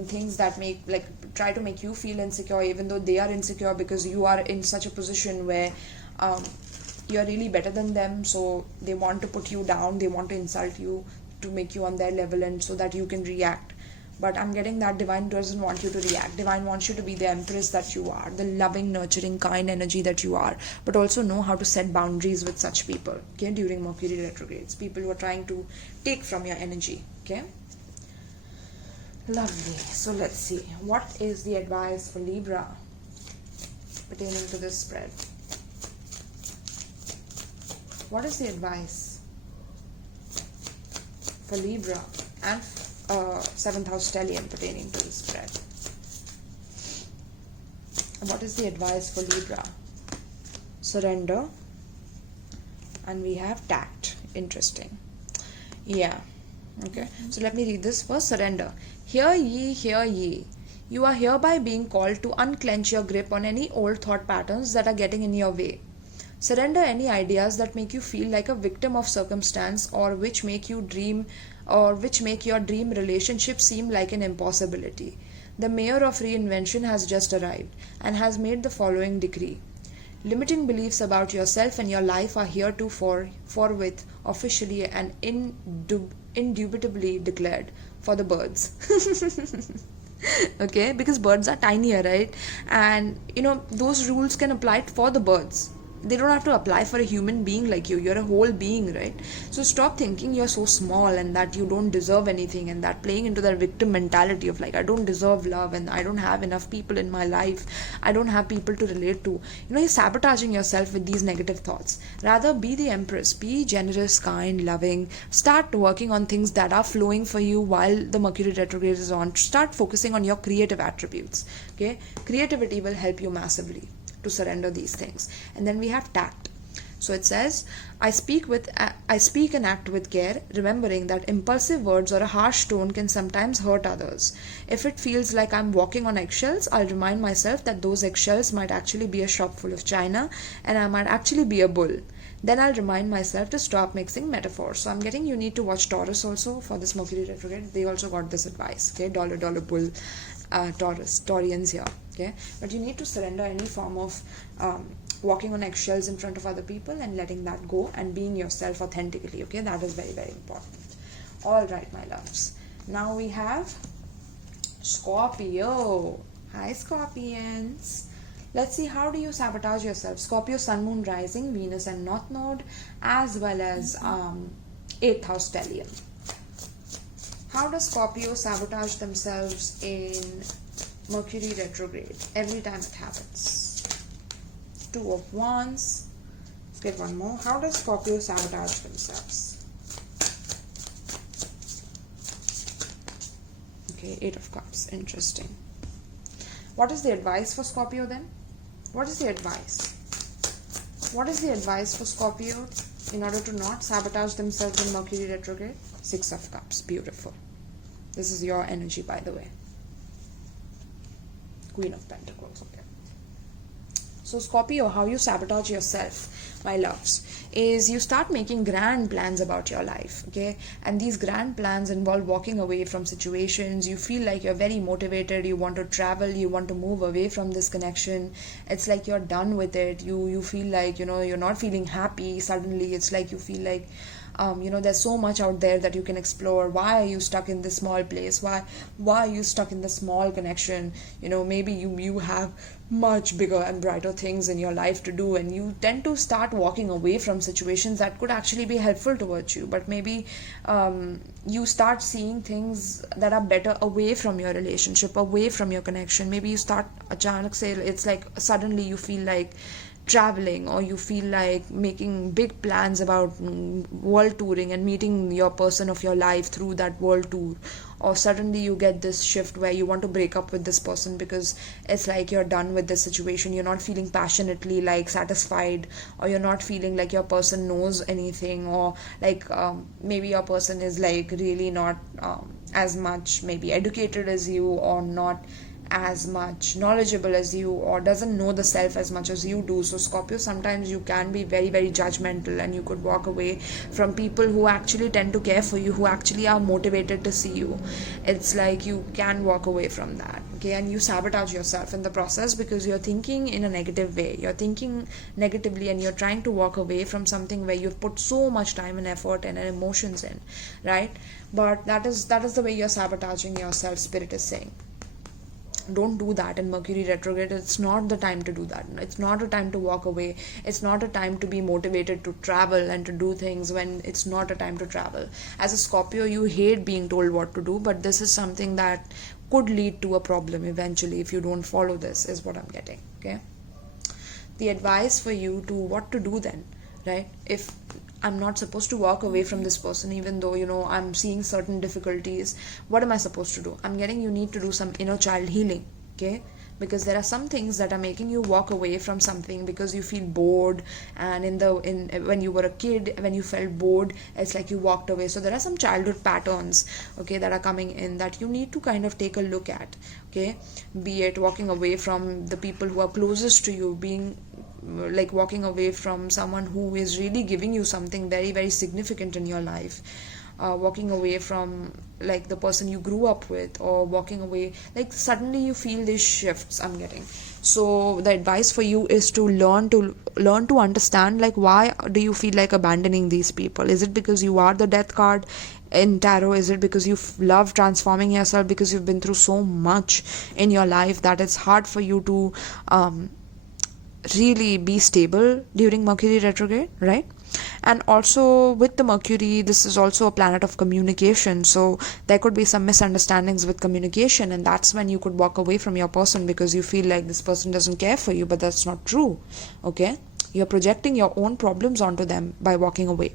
things that make like try to make you feel insecure, even though they are insecure because you are in such a position where you're really better than them. So they want to put you down, they want to insult you to make you on their level, and so that you can react. But I'm getting that divine doesn't want you to react. Divine wants you to be the empress that you are, the loving, nurturing, kind energy that you are, but also know how to set boundaries with such people, okay, during Mercury retrogrades. People who are trying to take from your energy, okay? Lovely. So let's see. What is the advice for Libra pertaining to this spread? What is the advice for Libra and 7th house stellium pertaining to this spread? What is the advice for Libra? Surrender, and we have tact. Interesting. Yeah. Okay, so let me read this first. Surrender. Hear ye. You are hereby being called to unclench your grip on any old thought patterns that are getting in your way. Surrender any ideas that make you feel like a victim of circumstance, or which make your dream relationship seem like an impossibility. The mayor of reinvention has just arrived and has made the following decree. Limiting beliefs about yourself and your life are heretofore forthwith officially and indubitably declared for the birds. Okay, because birds are tinier, right? And those rules can apply for the birds. They don't have to apply for a human being like you. You're a whole being, right? So stop thinking you're so small and that you don't deserve anything, and that playing into that victim mentality of like, I don't deserve love and I don't have enough people in my life. I don't have people to relate to. You're sabotaging yourself with these negative thoughts. Rather, be the empress. Be generous, kind, loving. Start working on things that are flowing for you while the Mercury retrograde is on. Start focusing on your creative attributes. Okay? Creativity will help you massively to surrender these things. And then we have tact. So it says, I speak and act with care, remembering that impulsive words or a harsh tone can sometimes hurt others. If it feels like I'm walking on eggshells, I'll remind myself that those eggshells might actually be a shop full of china, and I might actually be a bull. Then I'll remind myself to stop mixing metaphors. So I'm getting you need to watch Taurus also for this Mercury retrograde. They also got this advice. Okay, dollar bull, Taurians here. Okay, but you need to surrender any form of walking on eggshells in front of other people and letting that go and being yourself authentically. Okay, that is very, very important. All right, my loves. Now we have Scorpio. Hi, Scorpions. Let's see, how do you sabotage yourself? Scorpio, Sun, Moon, Rising, Venus and North Node, as well as 8th house stellium. How does Scorpio sabotage themselves in Mercury retrograde? Every time it happens. 2 of Wands. Let's get one more. How does Scorpio sabotage themselves? Okay, 8 of Cups. Interesting. What is the advice for Scorpio then? What is the advice? What is the advice for Scorpio in order to not sabotage themselves in Mercury retrograde? 6 of Cups. Beautiful. This is your energy, by the way. Queen of Pentacles. Okay. So Scorpio, how you sabotage yourself, my loves, is you start making grand plans about your life, okay? And these grand plans involve walking away from situations. You feel like you're very motivated, you want to travel, you want to move away from this connection. It's like you're done with it. You feel like, you're not feeling happy. Suddenly it's like you feel like there's so much out there that you can explore. Why are you stuck in this small place? Why are you stuck in this small connection? Maybe you have much bigger and brighter things in your life to do, and you tend to start walking away from situations that could actually be helpful towards you. But maybe you start seeing things that are better away from your relationship, away from your connection. Maybe you start it's like suddenly you feel like traveling, or you feel like making big plans about world touring and meeting your person of your life through that world tour. Or suddenly you get this shift where you want to break up with this person because it's like you're done with this situation. You're not feeling passionately like satisfied, or you're not feeling like your person knows anything, or like maybe your person is like really not as much maybe educated as you, or not as much knowledgeable as you, or doesn't know the self as much as you do. So Scorpio, sometimes you can be very, very judgmental, and you could walk away from people who actually tend to care for you, who actually are motivated to see you. It's like you can walk away from that, okay? And you sabotage yourself in the process because you're thinking in a negative way. You're thinking negatively, and you're trying to walk away from something where you've put so much time and effort and emotions in, right? But that is the way you're sabotaging yourself, Spirit is saying. Don't do that in Mercury retrograde. It's not the time to do that. It's not a time to walk away. It's not a time to be motivated to travel and to do things when it's not a time to travel. As a Scorpio, you hate being told what to do, but this is something that could lead to a problem eventually if you don't follow this, is what I'm getting, okay? The advice for you to what to do then, right? If I'm not supposed to walk away from this person, even though, I'm seeing certain difficulties, what am I supposed to do? I'm getting you need to do some inner child healing, okay? Because there are some things that are making you walk away from something because you feel bored, and when you were a kid, when you felt bored, it's like you walked away. So there are some childhood patterns, okay, that are coming in that you need to kind of take a look at, okay? Be it walking away from the people who are closest to you, being like walking away from someone who is really giving you something very, very significant in your life, walking away from like the person you grew up with, or walking away, like suddenly you feel these shifts, I'm getting. So the advice for you is to learn to understand, like, why do you feel like abandoning these people? Is it because you are the death card in tarot? Is it because you love transforming yourself, because you've been through so much in your life that it's hard for you to really be stable during Mercury retrograde, right? And also with the Mercury, this is also a planet of communication, so there could be some misunderstandings with communication, and that's when you could walk away from your person because you feel like this person doesn't care for you, but that's not true, okay? You're projecting your own problems onto them by walking away.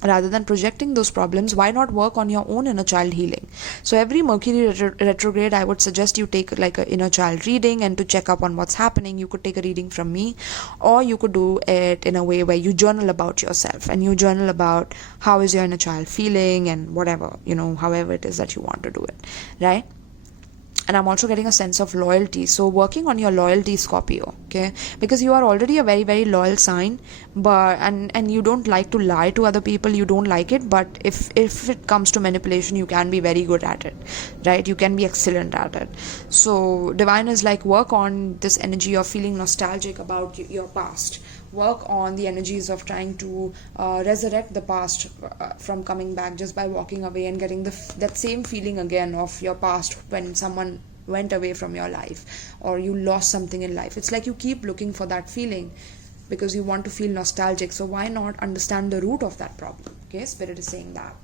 Rather than projecting those problems, why not work on your own inner child healing? So every Mercury retrograde, I would suggest you take like an inner child reading, and to check up on what's happening, you could take a reading from me, or you could do it in a way where you journal about yourself, and you journal about how is your inner child feeling, and whatever, however it is that you want to do it, right? And I'm also getting a sense of loyalty. So working on your loyalty, Scorpio, okay? Because you are already a very, very loyal sign, but and you don't like to lie to other people. You don't like it, but if it comes to manipulation, you can be very good at it, right? You can be excellent at it. So divine is like, work on this energy of feeling nostalgic about your past. Work on the energies of trying to resurrect the past from coming back just by walking away and getting that same feeling again of your past when someone went away from your life, or you lost something in life. It's like you keep looking for that feeling because you want to feel nostalgic. So why not understand the root of that problem? Okay, Spirit is saying that.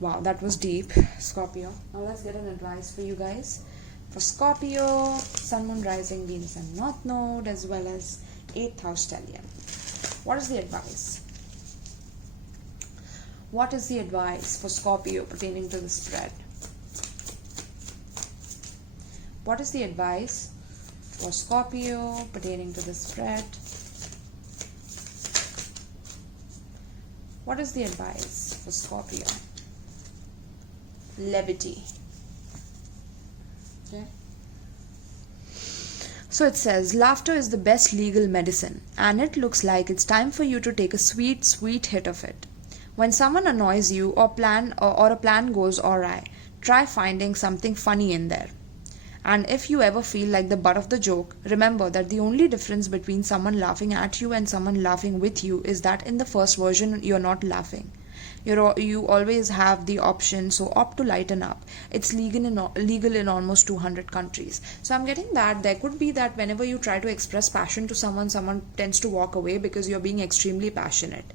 Wow, that was deep, Scorpio. Now let's get an advice for you guys. For Scorpio, Sun, Moon, Rising, Venus and North Node, as well as 8th house stellium. What is the advice? What is the advice for Scorpio pertaining to the spread? What is the advice for Scorpio pertaining to the spread? What is the advice for Scorpio? Levity. Okay. So it says, laughter is the best legal medicine, and it looks like it's time for you to take a sweet, sweet hit of it. When someone annoys you or a plan goes awry, try finding something funny in there. And if you ever feel like the butt of the joke, remember that the only difference between someone laughing at you and someone laughing with you is that in the first version, you're not laughing. You always have the option, so opt to lighten up. It's legal in almost 200 countries. So I'm getting that there could be that whenever you try to express passion to someone tends to walk away because you're being extremely passionate.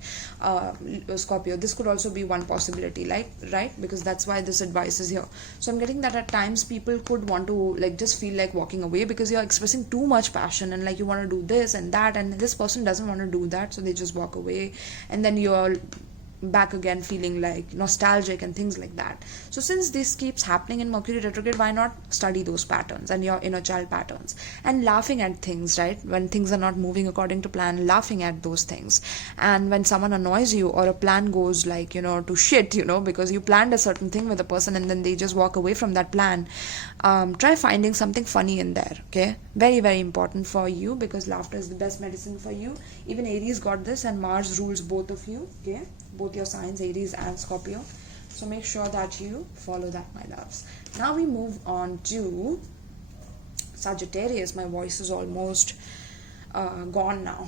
Scorpio, this could also be one possibility, right? Because that's why this advice is here. So I'm getting that at times people could want to just feel like walking away because you're expressing too much passion and you want to do this and that, and this person doesn't want to do that, so they just walk away, and then you're back again feeling nostalgic and things like that. So since this keeps happening in Mercury retrograde, why not study those patterns and your inner child patterns and laughing at things, right? When things are not moving according to plan, laughing at those things. And when someone annoys you or a plan goes to shit, because you planned a certain thing with a person and then they just walk away from that plan, try finding something funny in there. Okay, very, very important for you, because laughter is the best medicine for you. Even Aries got this, and Mars rules both of you. Okay, both your signs, Aries and Scorpio. So make sure that you follow that, my loves. Now we move on to Sagittarius. My voice is almost gone now.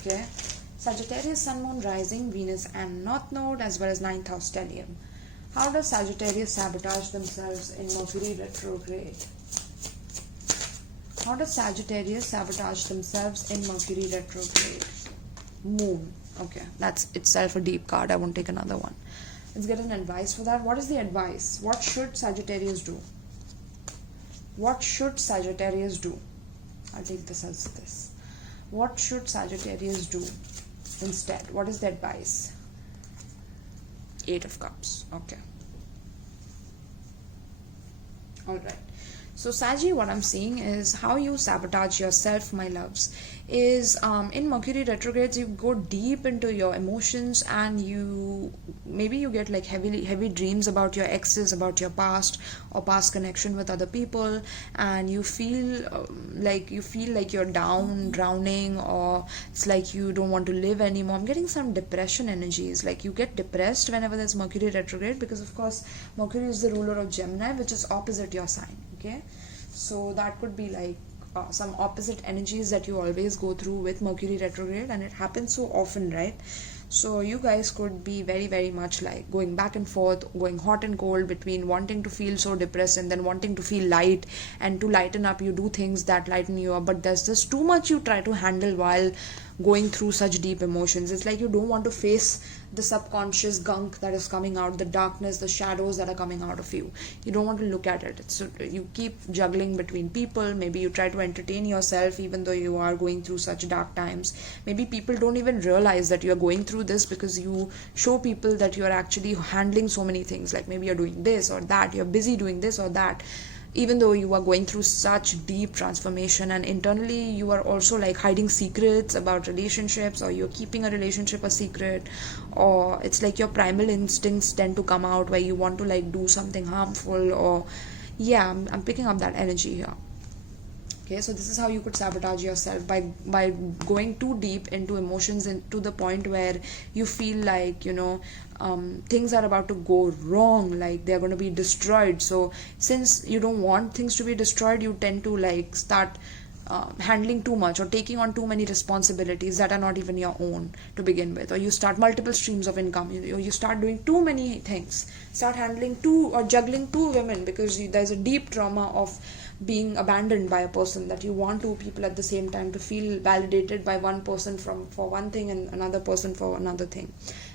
Okay, Sagittarius, Sun, Moon, Rising, Venus and North Node, as well as 9th house stellium. How does Sagittarius sabotage themselves in Mercury retrograde? How does Sagittarius sabotage themselves in Mercury retrograde? Moon. Okay, that's itself a deep card. I won't take another one. Let's get an advice for that. What is the advice? What should Sagittarius do? What should Sagittarius do? I'll take this as this. What should Sagittarius do instead? What is the advice? 8 of Cups. Okay. Alright. So Saggy, what I'm seeing is how you sabotage yourself, my loves, is in Mercury retrogrades you go deep into your emotions, and maybe you get heavy dreams about your exes, about your past or past connection with other people, and you feel like you're drowning, or it's like you don't want to live anymore. I'm getting some depression energies, you get depressed whenever there's Mercury retrograde, because of course Mercury is the ruler of Gemini, which is opposite your sign. Okay, so that could be some opposite energies that you always go through with Mercury retrograde, and it happens so often, right? So you guys could be very, very much going back and forth, going hot and cold between wanting to feel so depressed and then wanting to feel light, and to lighten up you do things that lighten you up, but there's just too much you try to handle while going through such deep emotions. It's like you don't want to face the subconscious gunk that is coming out, the darkness, the shadows that are coming out of you. You don't want to look at it. So you keep juggling between people. Maybe you try to entertain yourself even though you are going through such dark times. Maybe people don't even realize that you are going through this, because you show people that you are actually handling so many things. Maybe you're doing this or that, you're busy doing this or that, even though you are going through such deep transformation, and internally you are also hiding secrets about relationships, or you're keeping a relationship a secret, or it's your primal instincts tend to come out where you want to do something harmful, or I'm picking up that energy here. Okay, so this is how you could sabotage yourself, by going too deep into emotions, and to the point where you feel things are about to go wrong, they're going to be destroyed. So since you don't want things to be destroyed, you tend to start handling too much or taking on too many responsibilities that are not even your own to begin with, or you start multiple streams of income, you start doing too many things, start handling two or juggling two women, because there's a deep trauma of being abandoned by a person, that you want two people at the same time to feel validated by one person for one thing and another person for another thing,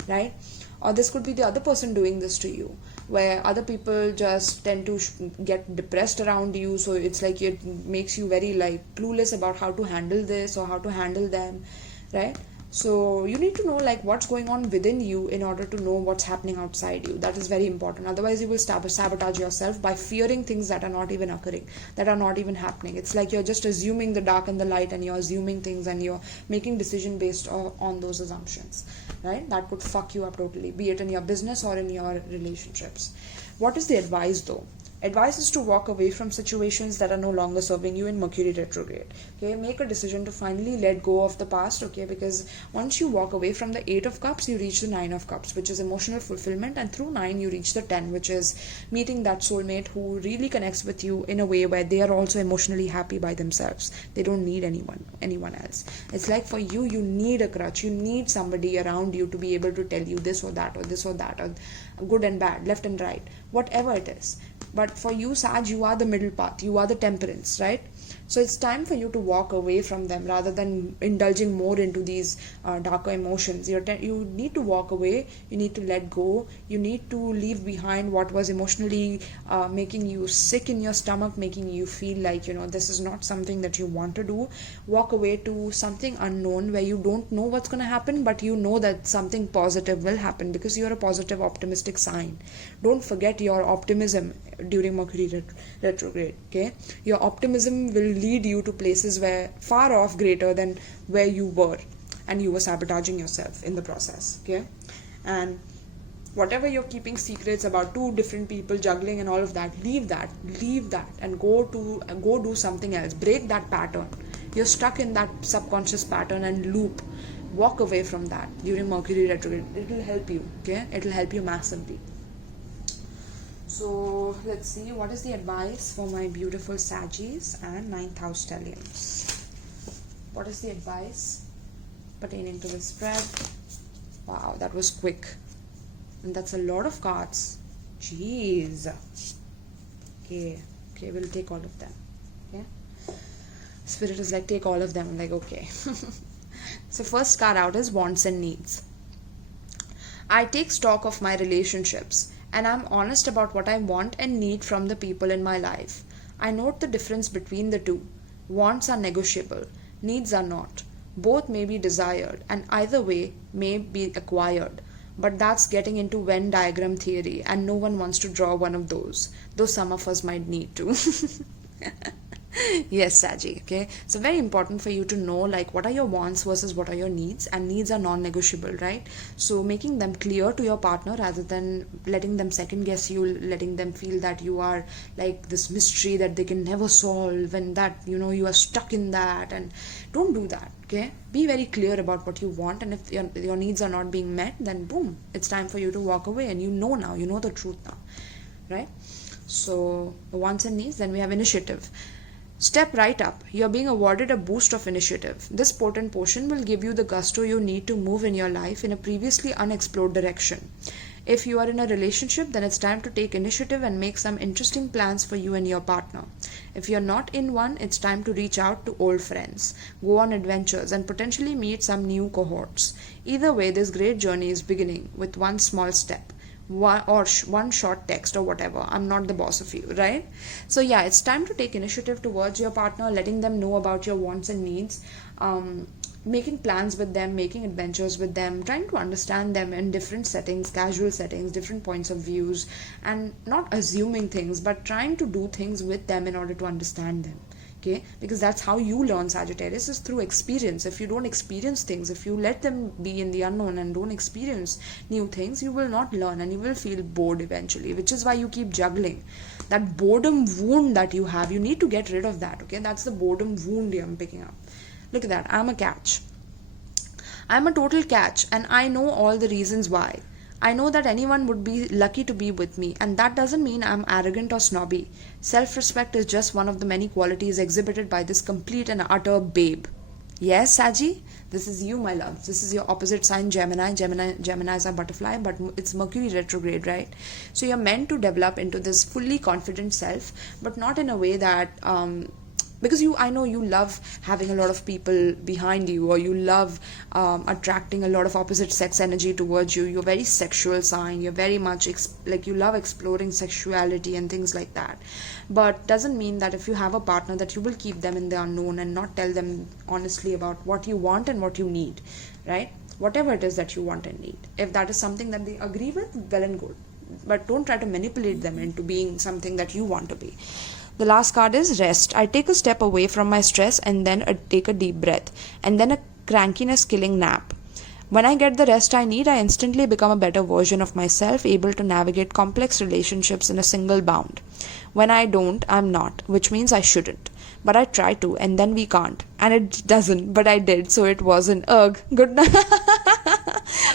right? Or this could be the other person doing this to you, where other people just tend to get depressed around you, so it's like it makes you very like clueless about how to handle this or how to handle them, right? So you need to know like what's going on within you in order to know what's happening outside you. That is very important. Otherwise you will sabotage yourself by fearing things that are not even occurring, that are not even happening. It's like you're just assuming the dark and the light, and you're assuming things and you're making decision based on those assumptions, right? That could fuck you up totally, be it in your business or in your relationships. What is the advice though? Advice is to walk away from situations that are no longer serving you in Mercury retrograde. Okay, make a decision to finally let go of the past. Okay, because once you walk away from the 8 of Cups, you reach the 9 of Cups, which is emotional fulfillment, and through 9 you reach the 10, which is meeting that soulmate who really connects with you in a way where they are also emotionally happy by themselves. They don't need anyone else. It's like for you, you need a crutch. You need somebody around you to be able to tell you this or that or this or that, or good and bad, left and right, whatever it is. But for you, Sag, you are the middle path, you are the temperance, right? So it's time for you to walk away from them rather than indulging more into these darker emotions. You need to walk away, you need to let go, you need to leave behind what was emotionally making you sick in your stomach, making you feel like, this is not something that you want to do. Walk away to something unknown where you don't know what's going to happen, but you know that something positive will happen because you're a positive, optimistic sign. Don't forget your optimism during Mercury retrograde, okay? Your optimism will lead you to places where far off greater than where you were, and you were sabotaging yourself in the process, okay? And whatever you're keeping secrets about two different people juggling and all of that, leave that and go do something else. Break that pattern. You're stuck in that subconscious pattern and loop. Walk away from that during Mercury retrograde. It will help you, okay? It will help you massively. So let's see, what is the advice for my beautiful Saggies and 9th house Stelliums? What is the advice pertaining to the spread? Wow, that was quick. And that's a lot of cards. Jeez. Okay, we'll take all of them. Okay. Spirit is like, take all of them. I'm like, okay. So first card out is wants and needs. I take stock of my relationships, and I'm honest about what I want and need from the people in my life. I note the difference between the two. Wants are negotiable, needs are not. Both may be desired, and either way may be acquired. But that's getting into Venn diagram theory, and no one wants to draw one of those, though some of us might need to. Yes, Saggy, okay? So very important for you to know like what are your wants versus what are your needs, and needs are non-negotiable, right? So making them clear to your partner rather than letting them second guess you, letting them feel that you are like this mystery that they can never solve, and that you are stuck in that. And don't do that, okay? Be very clear about what you want, and if your needs are not being met, then boom, it's time for you to walk away, and now you know the truth now, right? So wants and needs. Then we have initiative. Step right up. You're being awarded a boost of initiative. This potent potion will give you the gusto you need to move in your life in a previously unexplored direction. If you are in a relationship, then it's time to take initiative and make some interesting plans for you and your partner. If you're not in one, it's time to reach out to old friends, go on adventures, and potentially meet some new cohorts. Either way, this great journey is beginning with one small step. One short text or whatever. I'm not the boss of you, right? So yeah, it's time to take initiative towards your partner, letting them know about your wants and needs, making plans with them, making adventures with them, trying to understand them in different settings, casual settings, different points of views, and not assuming things, but trying to do things with them in order to understand them. Okay, because that's how you learn, Sagittarius, is through experience. If you don't experience things, if you let them be in the unknown and don't experience new things, you will not learn and you will feel bored eventually, which is why you keep juggling. That boredom wound that you have, you need to get rid of that, okay? That's the boredom wound I'm picking up. Look at that, I'm a catch. I'm a total catch, and I know all the reasons why. I know that anyone would be lucky to be with me, and that doesn't mean I'm arrogant or snobby. Self-respect is just one of the many qualities exhibited by this complete and utter babe. Yes, Saggy, this is you, my love. This is your opposite sign, Gemini. Gemini is a butterfly, but it's Mercury retrograde, right? So you're meant to develop into this fully confident self, but not in a way that because I know you love having a lot of people behind you, or you love attracting a lot of opposite sex energy towards you. You're very sexual sign. You're very much like you love exploring sexuality and things like that. But doesn't mean that if you have a partner that you will keep them in the unknown and not tell them honestly about what you want and what you need, right? Whatever it is that you want and need. If that is something that they agree with, well and good. But don't try to manipulate them into being something that you want to be. The last card is rest. I take a step away from my stress and then take a deep breath, and then a crankiness killing nap. When I get the rest I need, I instantly become a better version of myself, able to navigate complex relationships in a single bound. When I don't, I'm not, which means I shouldn't. But I try to, and then we can't. And it doesn't, but I did, so it wasn't. Ugh, good night.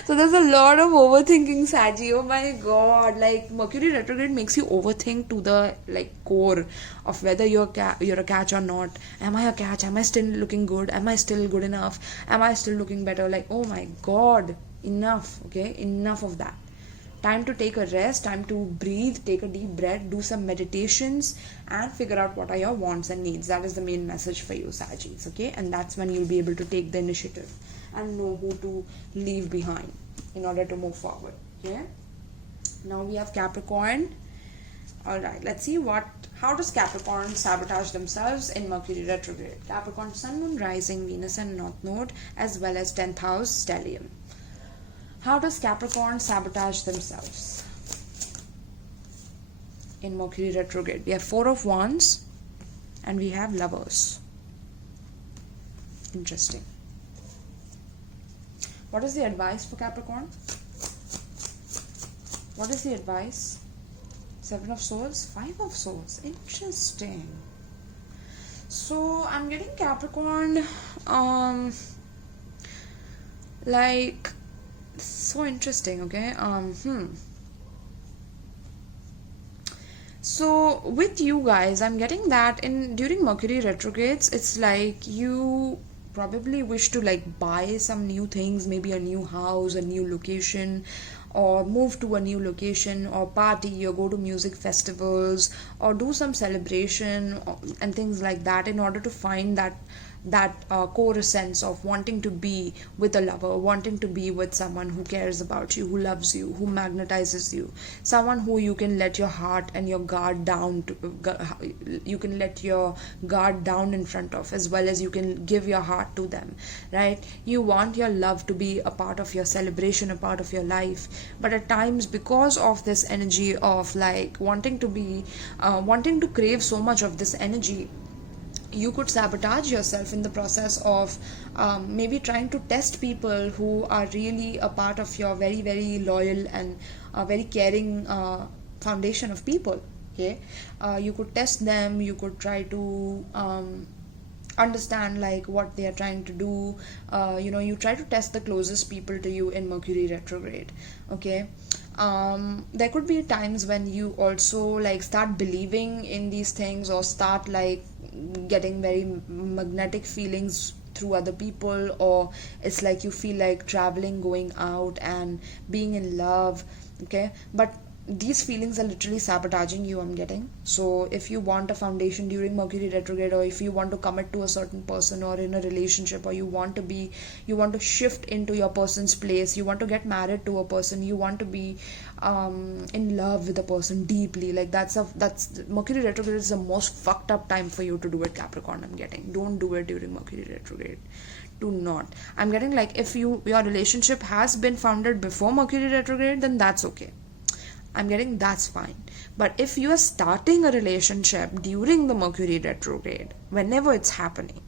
So there's a lot of overthinking, Saggy. Oh my god. Like, Mercury retrograde makes you overthink to the core of whether you're a catch or not. Am I a catch? Am I still looking good? Am I still good enough? Am I still looking better? Like, oh my god. Enough, okay? Enough of that. Time to take a rest, time to breathe, take a deep breath, do some meditations, and figure out what are your wants and needs. That is the main message for you, Saggies, okay? And that's when you'll be able to take the initiative and know who to leave behind in order to move forward, okay? Now we have Capricorn. Alright, let's see how does Capricorn sabotage themselves in Mercury retrograde. Capricorn, Sun, Moon, Rising, Venus and North Node, as well as 10th house, Stellium. How does Capricorn sabotage themselves in Mercury retrograde? We have 4 of Wands and we have Lovers. Interesting. What is the advice for Capricorn? What is the advice? 7 of Swords, 5 of Swords. Interesting. So I'm getting Capricorn so interesting, okay? So with you guys, I'm getting that during Mercury retrogrades, it's like you probably wish to buy some new things, maybe a new house, a new location, or move to a new location, or party, or go to music festivals, or do some celebration and things like that, in order to find that core sense of wanting to be with a lover, wanting to be with someone who cares about you, who loves you, who magnetizes you, someone who you can let your heart and your guard down you can let your guard down in front of, as well as you can give your heart to them, right? You want your love to be a part of your celebration, a part of your life, but at times, because of this energy of wanting to crave so much of this energy, you could sabotage yourself in the process of maybe trying to test people who are really a part of your very, very loyal and very caring foundation of people, okay? You could test them, you could try to understand what they are trying to do. You try to test the closest people to you in Mercury retrograde, okay? There could be times when you also start believing in these things, or start getting very magnetic feelings through other people, or it's like you feel like traveling, going out and being in love, okay? But these feelings are literally sabotaging you, I'm getting. So if you want a foundation during Mercury retrograde, or if you want to commit to a certain person or in a relationship, or you want to shift into your person's place, you want to get married to a person, you want to be in love with a person deeply, that's Mercury retrograde is the most fucked up time for you to do it, Capricorn, I'm getting. Don't do it during Mercury retrograde. Do not. I'm getting if your relationship has been founded before Mercury retrograde, then that's okay. I'm getting that's fine. But if you are starting a relationship during the Mercury retrograde, whenever it's happening,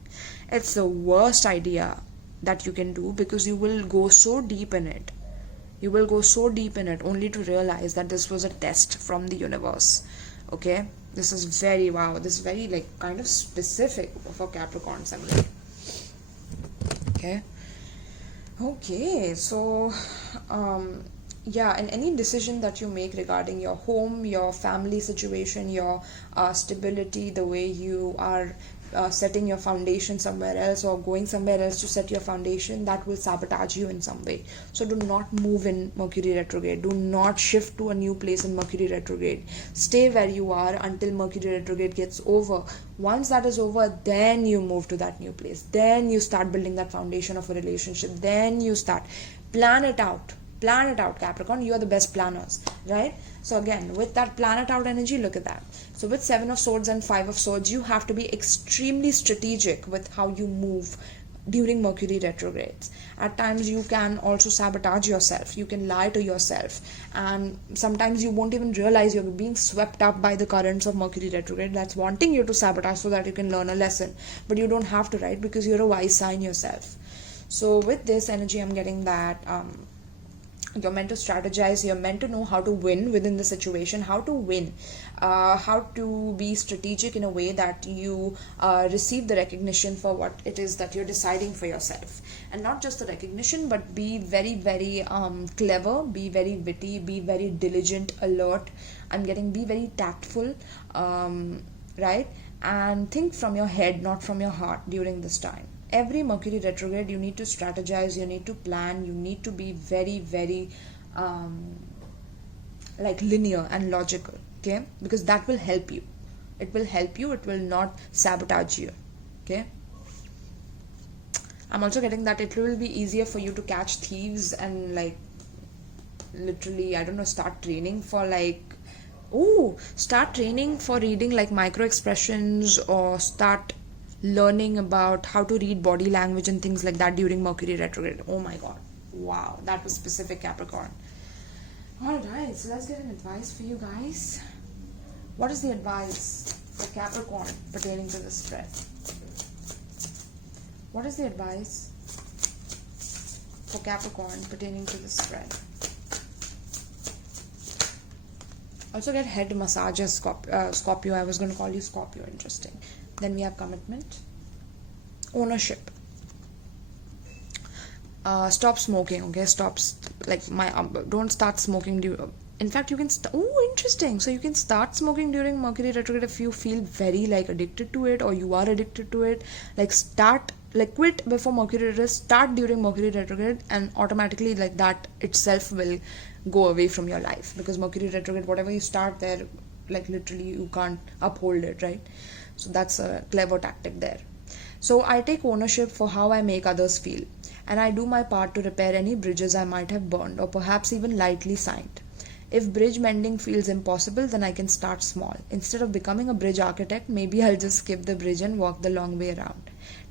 it's the worst idea that you can do, because you will go so deep in it. You will go so deep in it only to realize that this was a test from the universe. Okay? This is very, wow, this is very kind of specific for Capricorns, I'm like. Okay? Okay, so yeah, and any decision that you make regarding your home, your family situation, your stability, the way you are setting your foundation somewhere else or going somewhere else to set your foundation, that will sabotage you in some way. So do not move in Mercury retrograde. Do not shift to a new place in Mercury retrograde. Stay where you are until Mercury retrograde gets over. Once that is over, then you move to that new place. Then you start building that foundation of a relationship. Then you start. Plan it out. Plan it out, Capricorn. You are the best planners, right? So again, with that plan it out energy, look at that. So with 7 of Swords and 5 of Swords, you have to be extremely strategic with how you move during Mercury retrogrades. At times you can also sabotage yourself. You can lie to yourself. And sometimes you won't even realize you're being swept up by the currents of Mercury retrograde that's wanting you to sabotage so that you can learn a lesson. But you don't have to, right? Because you're a wise sign yourself. So with this energy, I'm getting that you're meant to strategize, you're meant to know how to win within the situation, how to win, how to be strategic in a way that you receive the recognition for what it is that you're deciding for yourself. And not just the recognition, but be very, very clever, be very witty, be very diligent, alert. I'm getting be very tactful, right? And think from your head, not from your heart during this time. Every Mercury retrograde, you need to strategize, you need to plan, you need to be very, very like linear and logical, okay? Because that will help you. It will help you, it will not sabotage you, okay? I'm also getting that it will be easier for you to catch thieves and like literally, I don't know, start training for like, start training for reading like micro expressions, or start learning about how to read body language and things like that during Mercury retrograde. Oh my god, wow, that was specific, Capricorn. Alright, so let's get an advice for you guys. What is the advice for Capricorn pertaining to this spread? What is the advice for Capricorn pertaining to this spread? Also get head massage as Scorpio. I was going to call you Scorpio. Interesting. Then we have commitment, ownership. Stop smoking, okay? Don't start smoking. In fact, you can interesting. So you can start smoking during Mercury retrograde if you feel very like addicted to it, or you are addicted to it. Quit before Mercury retrograde. Start during Mercury retrograde, and automatically like that itself will go away from your life, because Mercury retrograde, whatever you start there, like literally you can't uphold it, right? So that's a clever tactic there. So I take ownership for how I make others feel, and I do my part to repair any bridges I might have burned or perhaps even lightly signed. If bridge mending feels impossible, then I can start small. Instead of becoming a bridge architect, maybe I'll just skip the bridge and walk the long way around.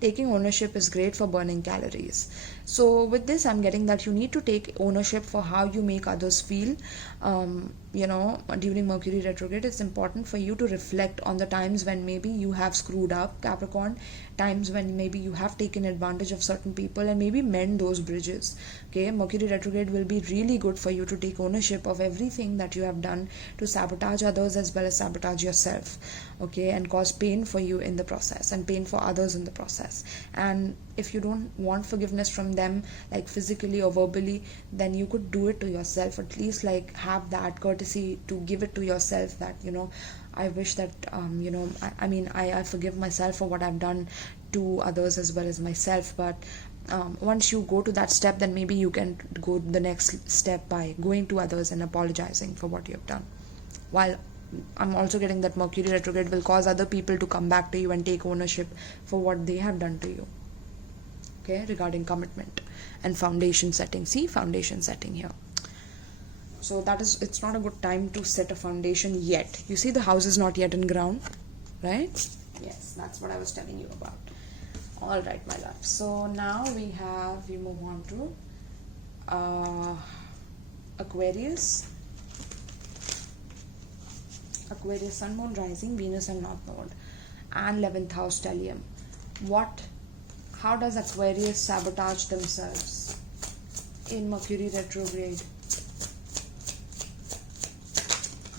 Taking ownership is great for burning calories. So with this, I'm getting that you need to take ownership for how you make others feel. During Mercury retrograde, it's important for you to reflect on the times when maybe you have screwed up, Capricorn, times when maybe you have taken advantage of certain people, and maybe mend those bridges. Okay, Mercury retrograde will be really good for you to take ownership of everything that you have done to sabotage others as well as sabotage yourself, okay, and cause pain for you in the process and pain for others in the process. And if you don't want forgiveness from them, like physically or verbally, then you could do it to yourself. At least like have that courtesy to give it to yourself, that I wish that I forgive myself for what I've done to others as well as myself. But once you go to that step, then maybe you can go the next step by going to others and apologizing for what you have done. While I'm also getting that Mercury retrograde will cause other people to come back to you and take ownership for what they have done to you. Okay, regarding commitment and foundation setting. See, foundation setting here. So it's not a good time to set a foundation yet. You see, the house is not yet in ground, right? Yes, that's what I was telling you about. All right, my love. So now we move on to Aquarius. Aquarius, Sun, Moon, Rising, Venus and North Node, and 11th house Stellium. How does Aquarius sabotage themselves in Mercury retrograde?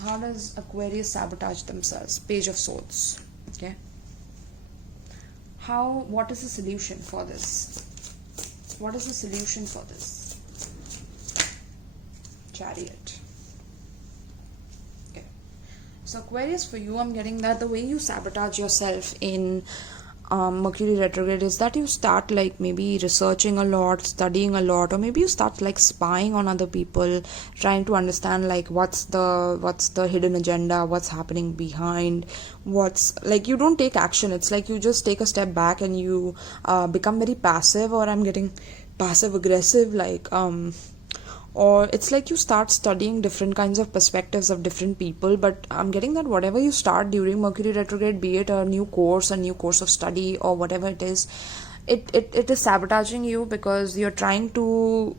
How does Aquarius sabotage themselves? Page of Swords. Okay. What is the solution for this? What is the solution for this? Chariot. Okay. So Aquarius, for you, I'm getting that the way you sabotage yourself in Mercury retrograde is that you start like maybe researching a lot, studying a lot, or maybe you start like spying on other people, trying to understand like what's the hidden agenda, what's happening behind, what's like, you don't take action. It's like you just take a step back and you become very passive, or I'm getting passive aggressive, like or it's like you start studying different kinds of perspectives of different people. But I'm getting that whatever you start during Mercury retrograde, be it a new course of study, or whatever it is, it is sabotaging you, because you're trying to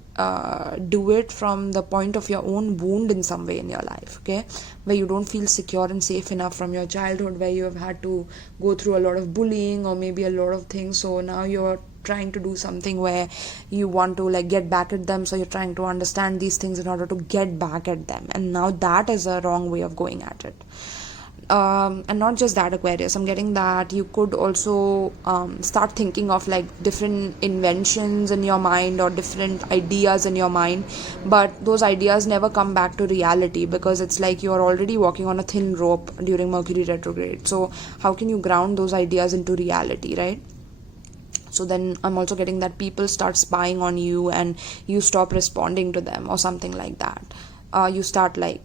do it from the point of your own wound in some way in your life, okay, where you don't feel secure and safe enough from your childhood, where you have had to go through a lot of bullying or maybe a lot of things. So now you're trying to do something where you want to like get back at them, so you're trying to understand these things in order to get back at them, and now that is a wrong way of going at it. And not just that, Aquarius, I'm getting that you could also start thinking of like different inventions in your mind or different ideas in your mind, but those ideas never come back to reality, because it's like you're already walking on a thin rope during Mercury retrograde. So how can you ground those ideas into reality, right? So then I'm also getting that people start spying on you and you stop responding to them or something like that. You start like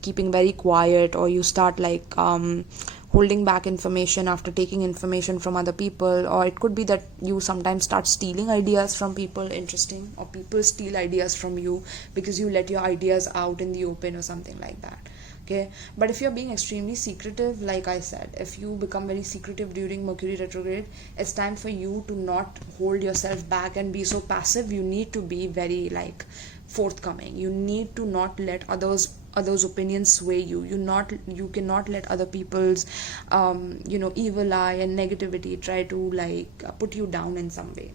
keeping very quiet, or you start like holding back information after taking information from other people, or it could be that you sometimes start stealing ideas from people. Interesting. Or people steal ideas from you because you let your ideas out in the open or something like that. Okay, but if you're being extremely secretive, like I said, if you become very secretive during Mercury retrograde, it's time for you to not hold yourself back and be so passive. You need to be very like forthcoming. You need to not let others opinions sway you. You cannot let other people's evil eye and negativity try to like put you down in some way.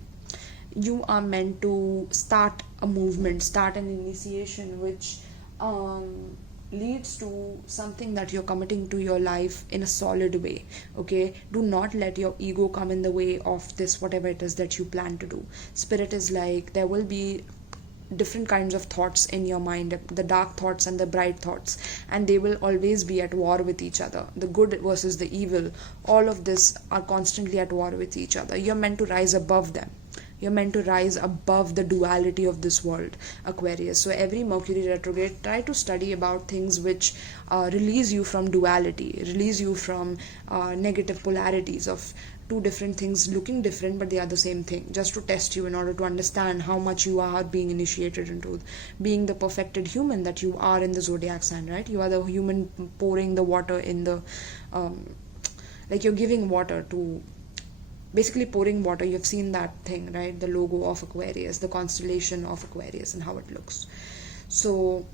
You are meant to start a movement, start an initiation which leads to something that you're committing to your life in a solid way. Okay, do not let your ego come in the way of this, whatever it is that you plan to do. Spirit is like, there will be different kinds of thoughts in your mind, the dark thoughts and the bright thoughts, and they will always be at war with each other. The good versus the evil, all of this are constantly at war with each other. You're meant to rise above them. You're meant to rise above the duality of this world, Aquarius. So every Mercury retrograde, try to study about things which release you from duality, release you from negative polarities of two different things looking different, but they are the same thing, just to test you in order to understand how much you are being initiated into being the perfected human that you are in the zodiac sign, right? You are the human pouring the water in the like you're giving water to, basically pouring water. You've seen that thing, right? The logo of Aquarius, the constellation of Aquarius, and how it looks. So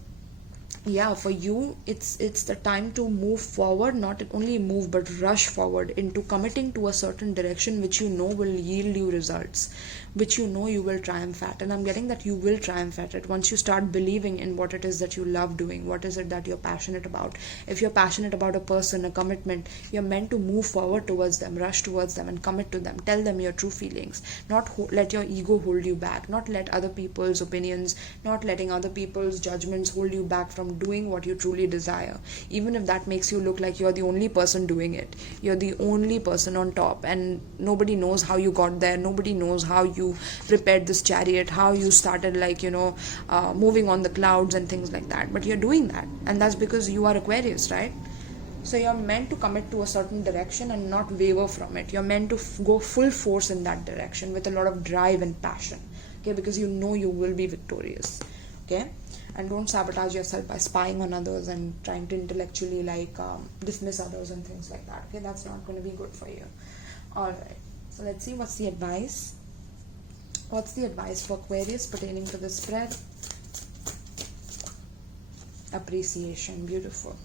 yeah, for you, it's the time to move forward, not only move but rush forward into committing to a certain direction which you know will yield you results, which you know you will triumph at. And I'm getting that you will triumph at it once you start believing in what it is that you love doing, what is it that you're passionate about. If you're passionate about a person, a commitment, you're meant to move forward towards them, rush towards them and commit to them. Tell them your true feelings, not let your ego hold you back, not let other people's opinions, not letting other people's judgments hold you back from doing what you truly desire. Even if that makes you look like you're the only person doing it, you're the only person on top, and nobody knows how you got there, nobody knows how you prepared this chariot, how you started like moving on the clouds and things like that, but you're doing that, and that's because you are Aquarius, right? So you're meant to commit to a certain direction and not waver from it. You're meant to go full force in that direction with a lot of drive and passion, okay, because you know you will be victorious. Okay, and don't sabotage yourself by spying on others and trying to intellectually dismiss others and things like that. Okay, that's not going to be good for you. All right, so let's see what's the advice. What's the advice for Aquarius pertaining to the spread? Appreciation. Beautiful.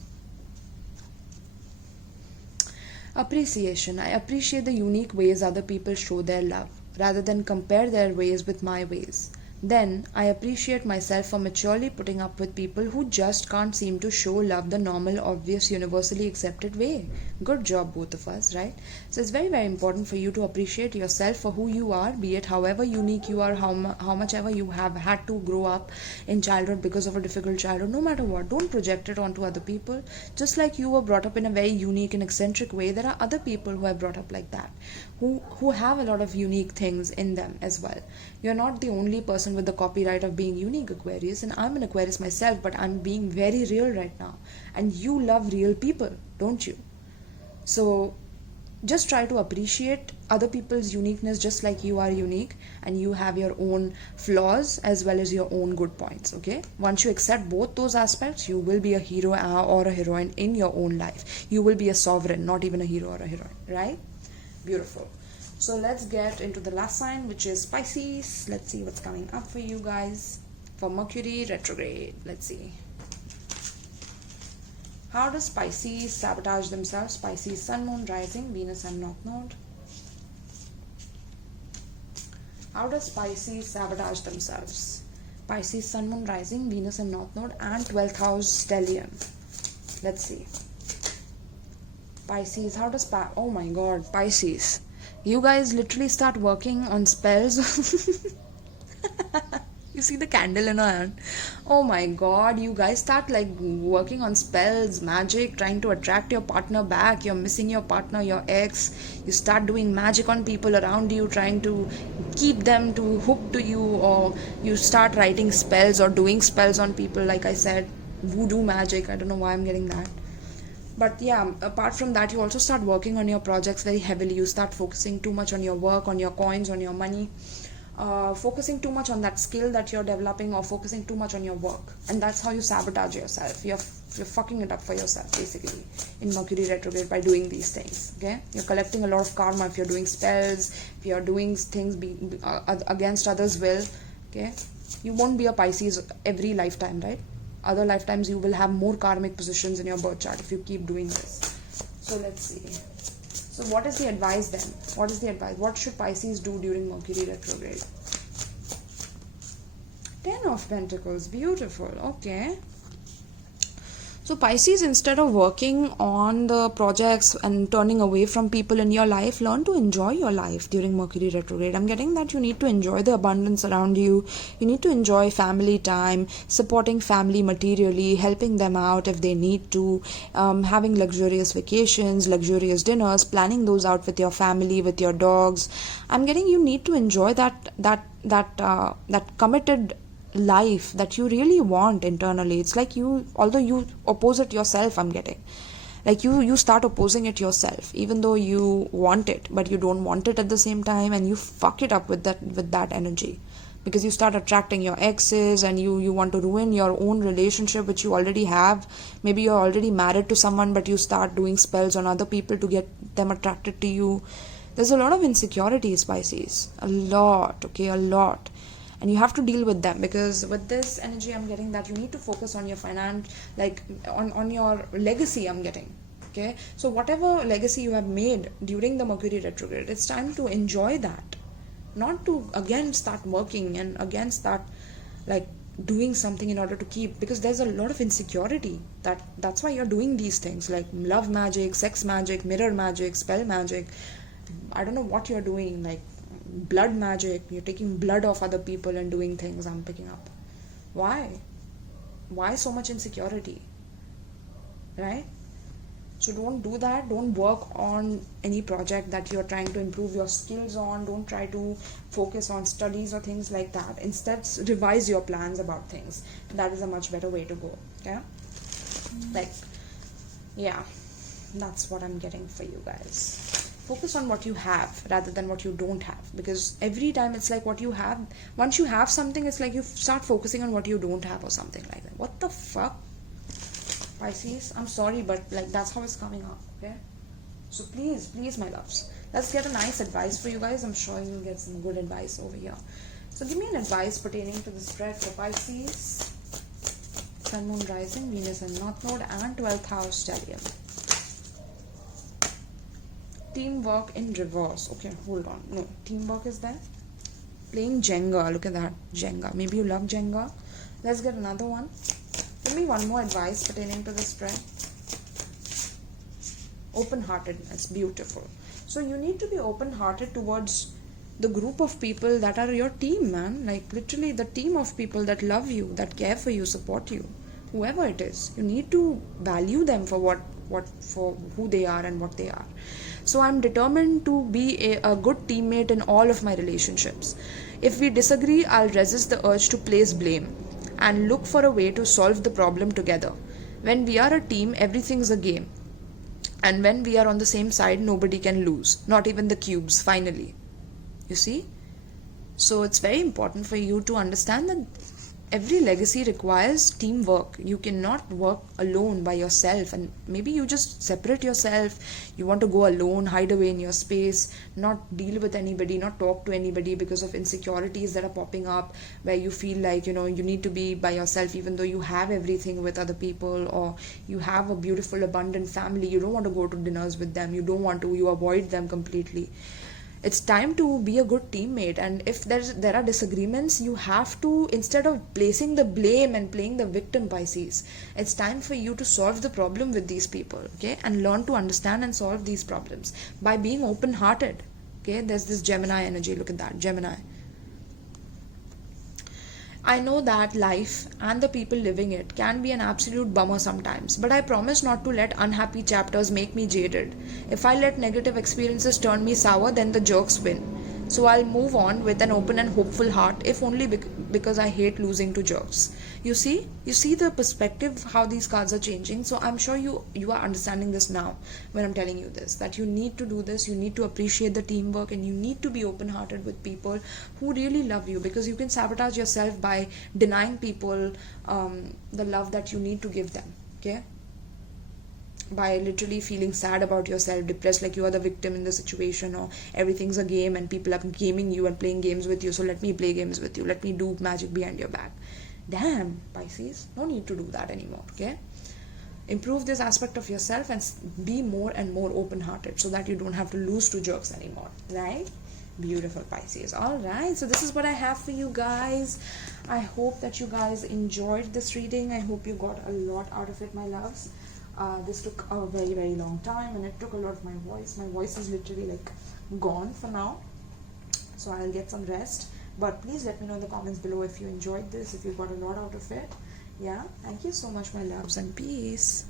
Appreciation. I appreciate the unique ways other people show their love, rather than compare their ways with my ways. Then I appreciate myself for maturely putting up with people who just can't seem to show love the normal, obvious, universally accepted way. Good job, both of us, right? So it's very, very important for you to appreciate yourself for who you are, be it however unique you are, how much ever you have had to grow up in childhood because of a difficult childhood. No matter what, don't project it onto other people. Just like you were brought up in a very unique and eccentric way, there are other people who are brought up like that, who have a lot of unique things in them as well. You're not the only person with the copyright of being unique, Aquarius, and I'm an Aquarius myself, but I'm being very real right now. And you love real people, don't you? So just try to appreciate other people's uniqueness just like you are unique, and you have your own flaws as well as your own good points, okay? Once you accept both those aspects, you will be a hero or a heroine in your own life. You will be a sovereign, not even a hero or a heroine, right? Beautiful. So let's get into the last sign, which is Pisces. Let's see what's coming up for you guys for Mercury retrograde. Let's see. How does Pisces sabotage themselves? Pisces sun, moon, rising, Venus and north node. How does Pisces sabotage themselves? Pisces sun, moon, rising, Venus and north node, and 12th house stellium. Let's see. Pisces, how does oh my god, Pisces, you guys literally start working on spells. You see the candle in her hand? Oh my god, you guys start like working on spells, magic, trying to attract your partner back. You're missing your partner, your ex. You start doing magic on people around you, trying to keep them to hook to you, or you start writing spells or doing spells on people, like I said, voodoo magic. I don't know why I'm getting that. But yeah, apart from that, you also start working on your projects very heavily. You start focusing too much on your work, on your coins, on your money. Focusing too much on that skill that you're developing, or focusing too much on your work, and that's how you sabotage yourself. You're fucking it up for yourself basically in Mercury retrograde by doing these things. Okay, you're collecting a lot of karma if you're doing spells, if you're doing things against others' will. Okay, you won't be a Pisces every lifetime, right? Other lifetimes you will have more karmic positions in your birth chart if you keep doing this. So let's see. So what is the advice then? What is the advice? What should Pisces do during Mercury retrograde? 10 of Pentacles. Beautiful. Okay. So Pisces, instead of working on the projects and turning away from people in your life, learn to enjoy your life during Mercury retrograde. I'm getting that you need to enjoy the abundance around you. You need to enjoy family time, supporting family materially, helping them out if they need to, having luxurious vacations, luxurious dinners, planning those out with your family, with your dogs. I'm getting you need to enjoy that committed life that you really want internally. It's like although you oppose it yourself, I'm getting like you start opposing it yourself, even though you want it, but you don't want it at the same time, and you fuck it up with that energy, because you start attracting your exes, and you want to ruin your own relationship which you already have. Maybe you're already married to someone, but you start doing spells on other people to get them attracted to you. There's a lot of insecurities, Pisces, a lot. And you have to deal with them, because with this energy I'm getting that you need to focus on your finance, like on your legacy. I'm getting, okay, so whatever legacy you have made during the Mercury retrograde, it's time to enjoy that, not to again start working and again start like doing something in order to keep, because there's a lot of insecurity. That's why you're doing these things like love magic, sex magic, mirror magic, spell magic. I don't know what you're doing, like blood magic. You're taking blood off other people and doing things. I'm picking up. Why so much insecurity, right? So don't do that. Don't work on any project that you're trying to improve your skills on. Don't try to focus on studies or things like that. Instead, revise your plans about things. That is a much better way to go. Okay, like, yeah, that's what I'm getting for you guys. Focus on what you have rather than what you don't have, because every time it's like what you have, once you have something, it's like you start focusing on what you don't have or something like that. What the fuck, Pisces? I'm sorry, but like that's how it's coming up. Okay, so please my loves, let's get a nice advice for you guys. I'm sure you'll get some good advice over here. So give me an advice pertaining to the spread for Pisces, Sun, Moon, Rising, Venus and North Node, and 12th house stellium. Teamwork in reverse. Okay, hold on. No, teamwork is there. Playing Jenga. Look at that. Jenga. Maybe you love Jenga. Let's get another one. Give me one more advice pertaining to this spread. Open-heartedness. Beautiful. So you need to be open-hearted towards the group of people that are your team, man. Like literally the team of people that love you, that care for you, support you. Whoever it is. You need to value them for for who they are and what they are. So I'm determined to be a good teammate in all of my relationships. If we disagree, I'll resist the urge to place blame and look for a way to solve the problem together. When we are a team, everything's a game. And when we are on the same side, nobody can lose. Not even the cubes, finally. You see? So it's very important for you to understand that every legacy requires teamwork. You cannot work alone by yourself, and maybe you just separate yourself. You want to go alone, hide away in your space, not deal with anybody, not talk to anybody because of insecurities that are popping up, where you feel like, you need to be by yourself even though you have everything with other people, or you have a beautiful abundant family. You don't want to go to dinners with them, you avoid them completely. It's time to be a good teammate, and if there are disagreements, you have to, instead of placing the blame and playing the victim, Pisces, it's time for you to solve the problem with these people, okay, and learn to understand and solve these problems by being open-hearted, okay. There's this Gemini energy. Look at that, Gemini. I know that life and the people living it can be an absolute bummer sometimes, but I promise not to let unhappy chapters make me jaded. If I let negative experiences turn me sour, then the jerks win. So I'll move on with an open and hopeful heart, if only because I hate losing to jerks. You see the perspective, how these cards are changing. So I'm sure you are understanding this now when I'm telling you this, that you need to do this, you need to appreciate the teamwork, and you need to be open-hearted with people who really love you, because you can sabotage yourself by denying people the love that you need to give them, okay? By literally feeling sad about yourself, depressed, like you are the victim in the situation, or everything's a game and people are gaming you and playing games with you, so let me play games with you, let me do magic behind your back. Damn, Pisces, no need to do that anymore, okay? Improve this aspect of yourself and be more and more open-hearted, so that you don't have to lose to jerks anymore, right? Beautiful, Pisces. All right, so this is what I have for you guys. I hope that you guys enjoyed this reading. I hope you got a lot out of it, my loves. This took a very, very long time, and it took a lot of my voice. My voice is literally like gone for now, so I'll get some rest. But please let me know in the comments below if you enjoyed this, if you got a lot out of it. Yeah, thank you so much, my loves, and peace.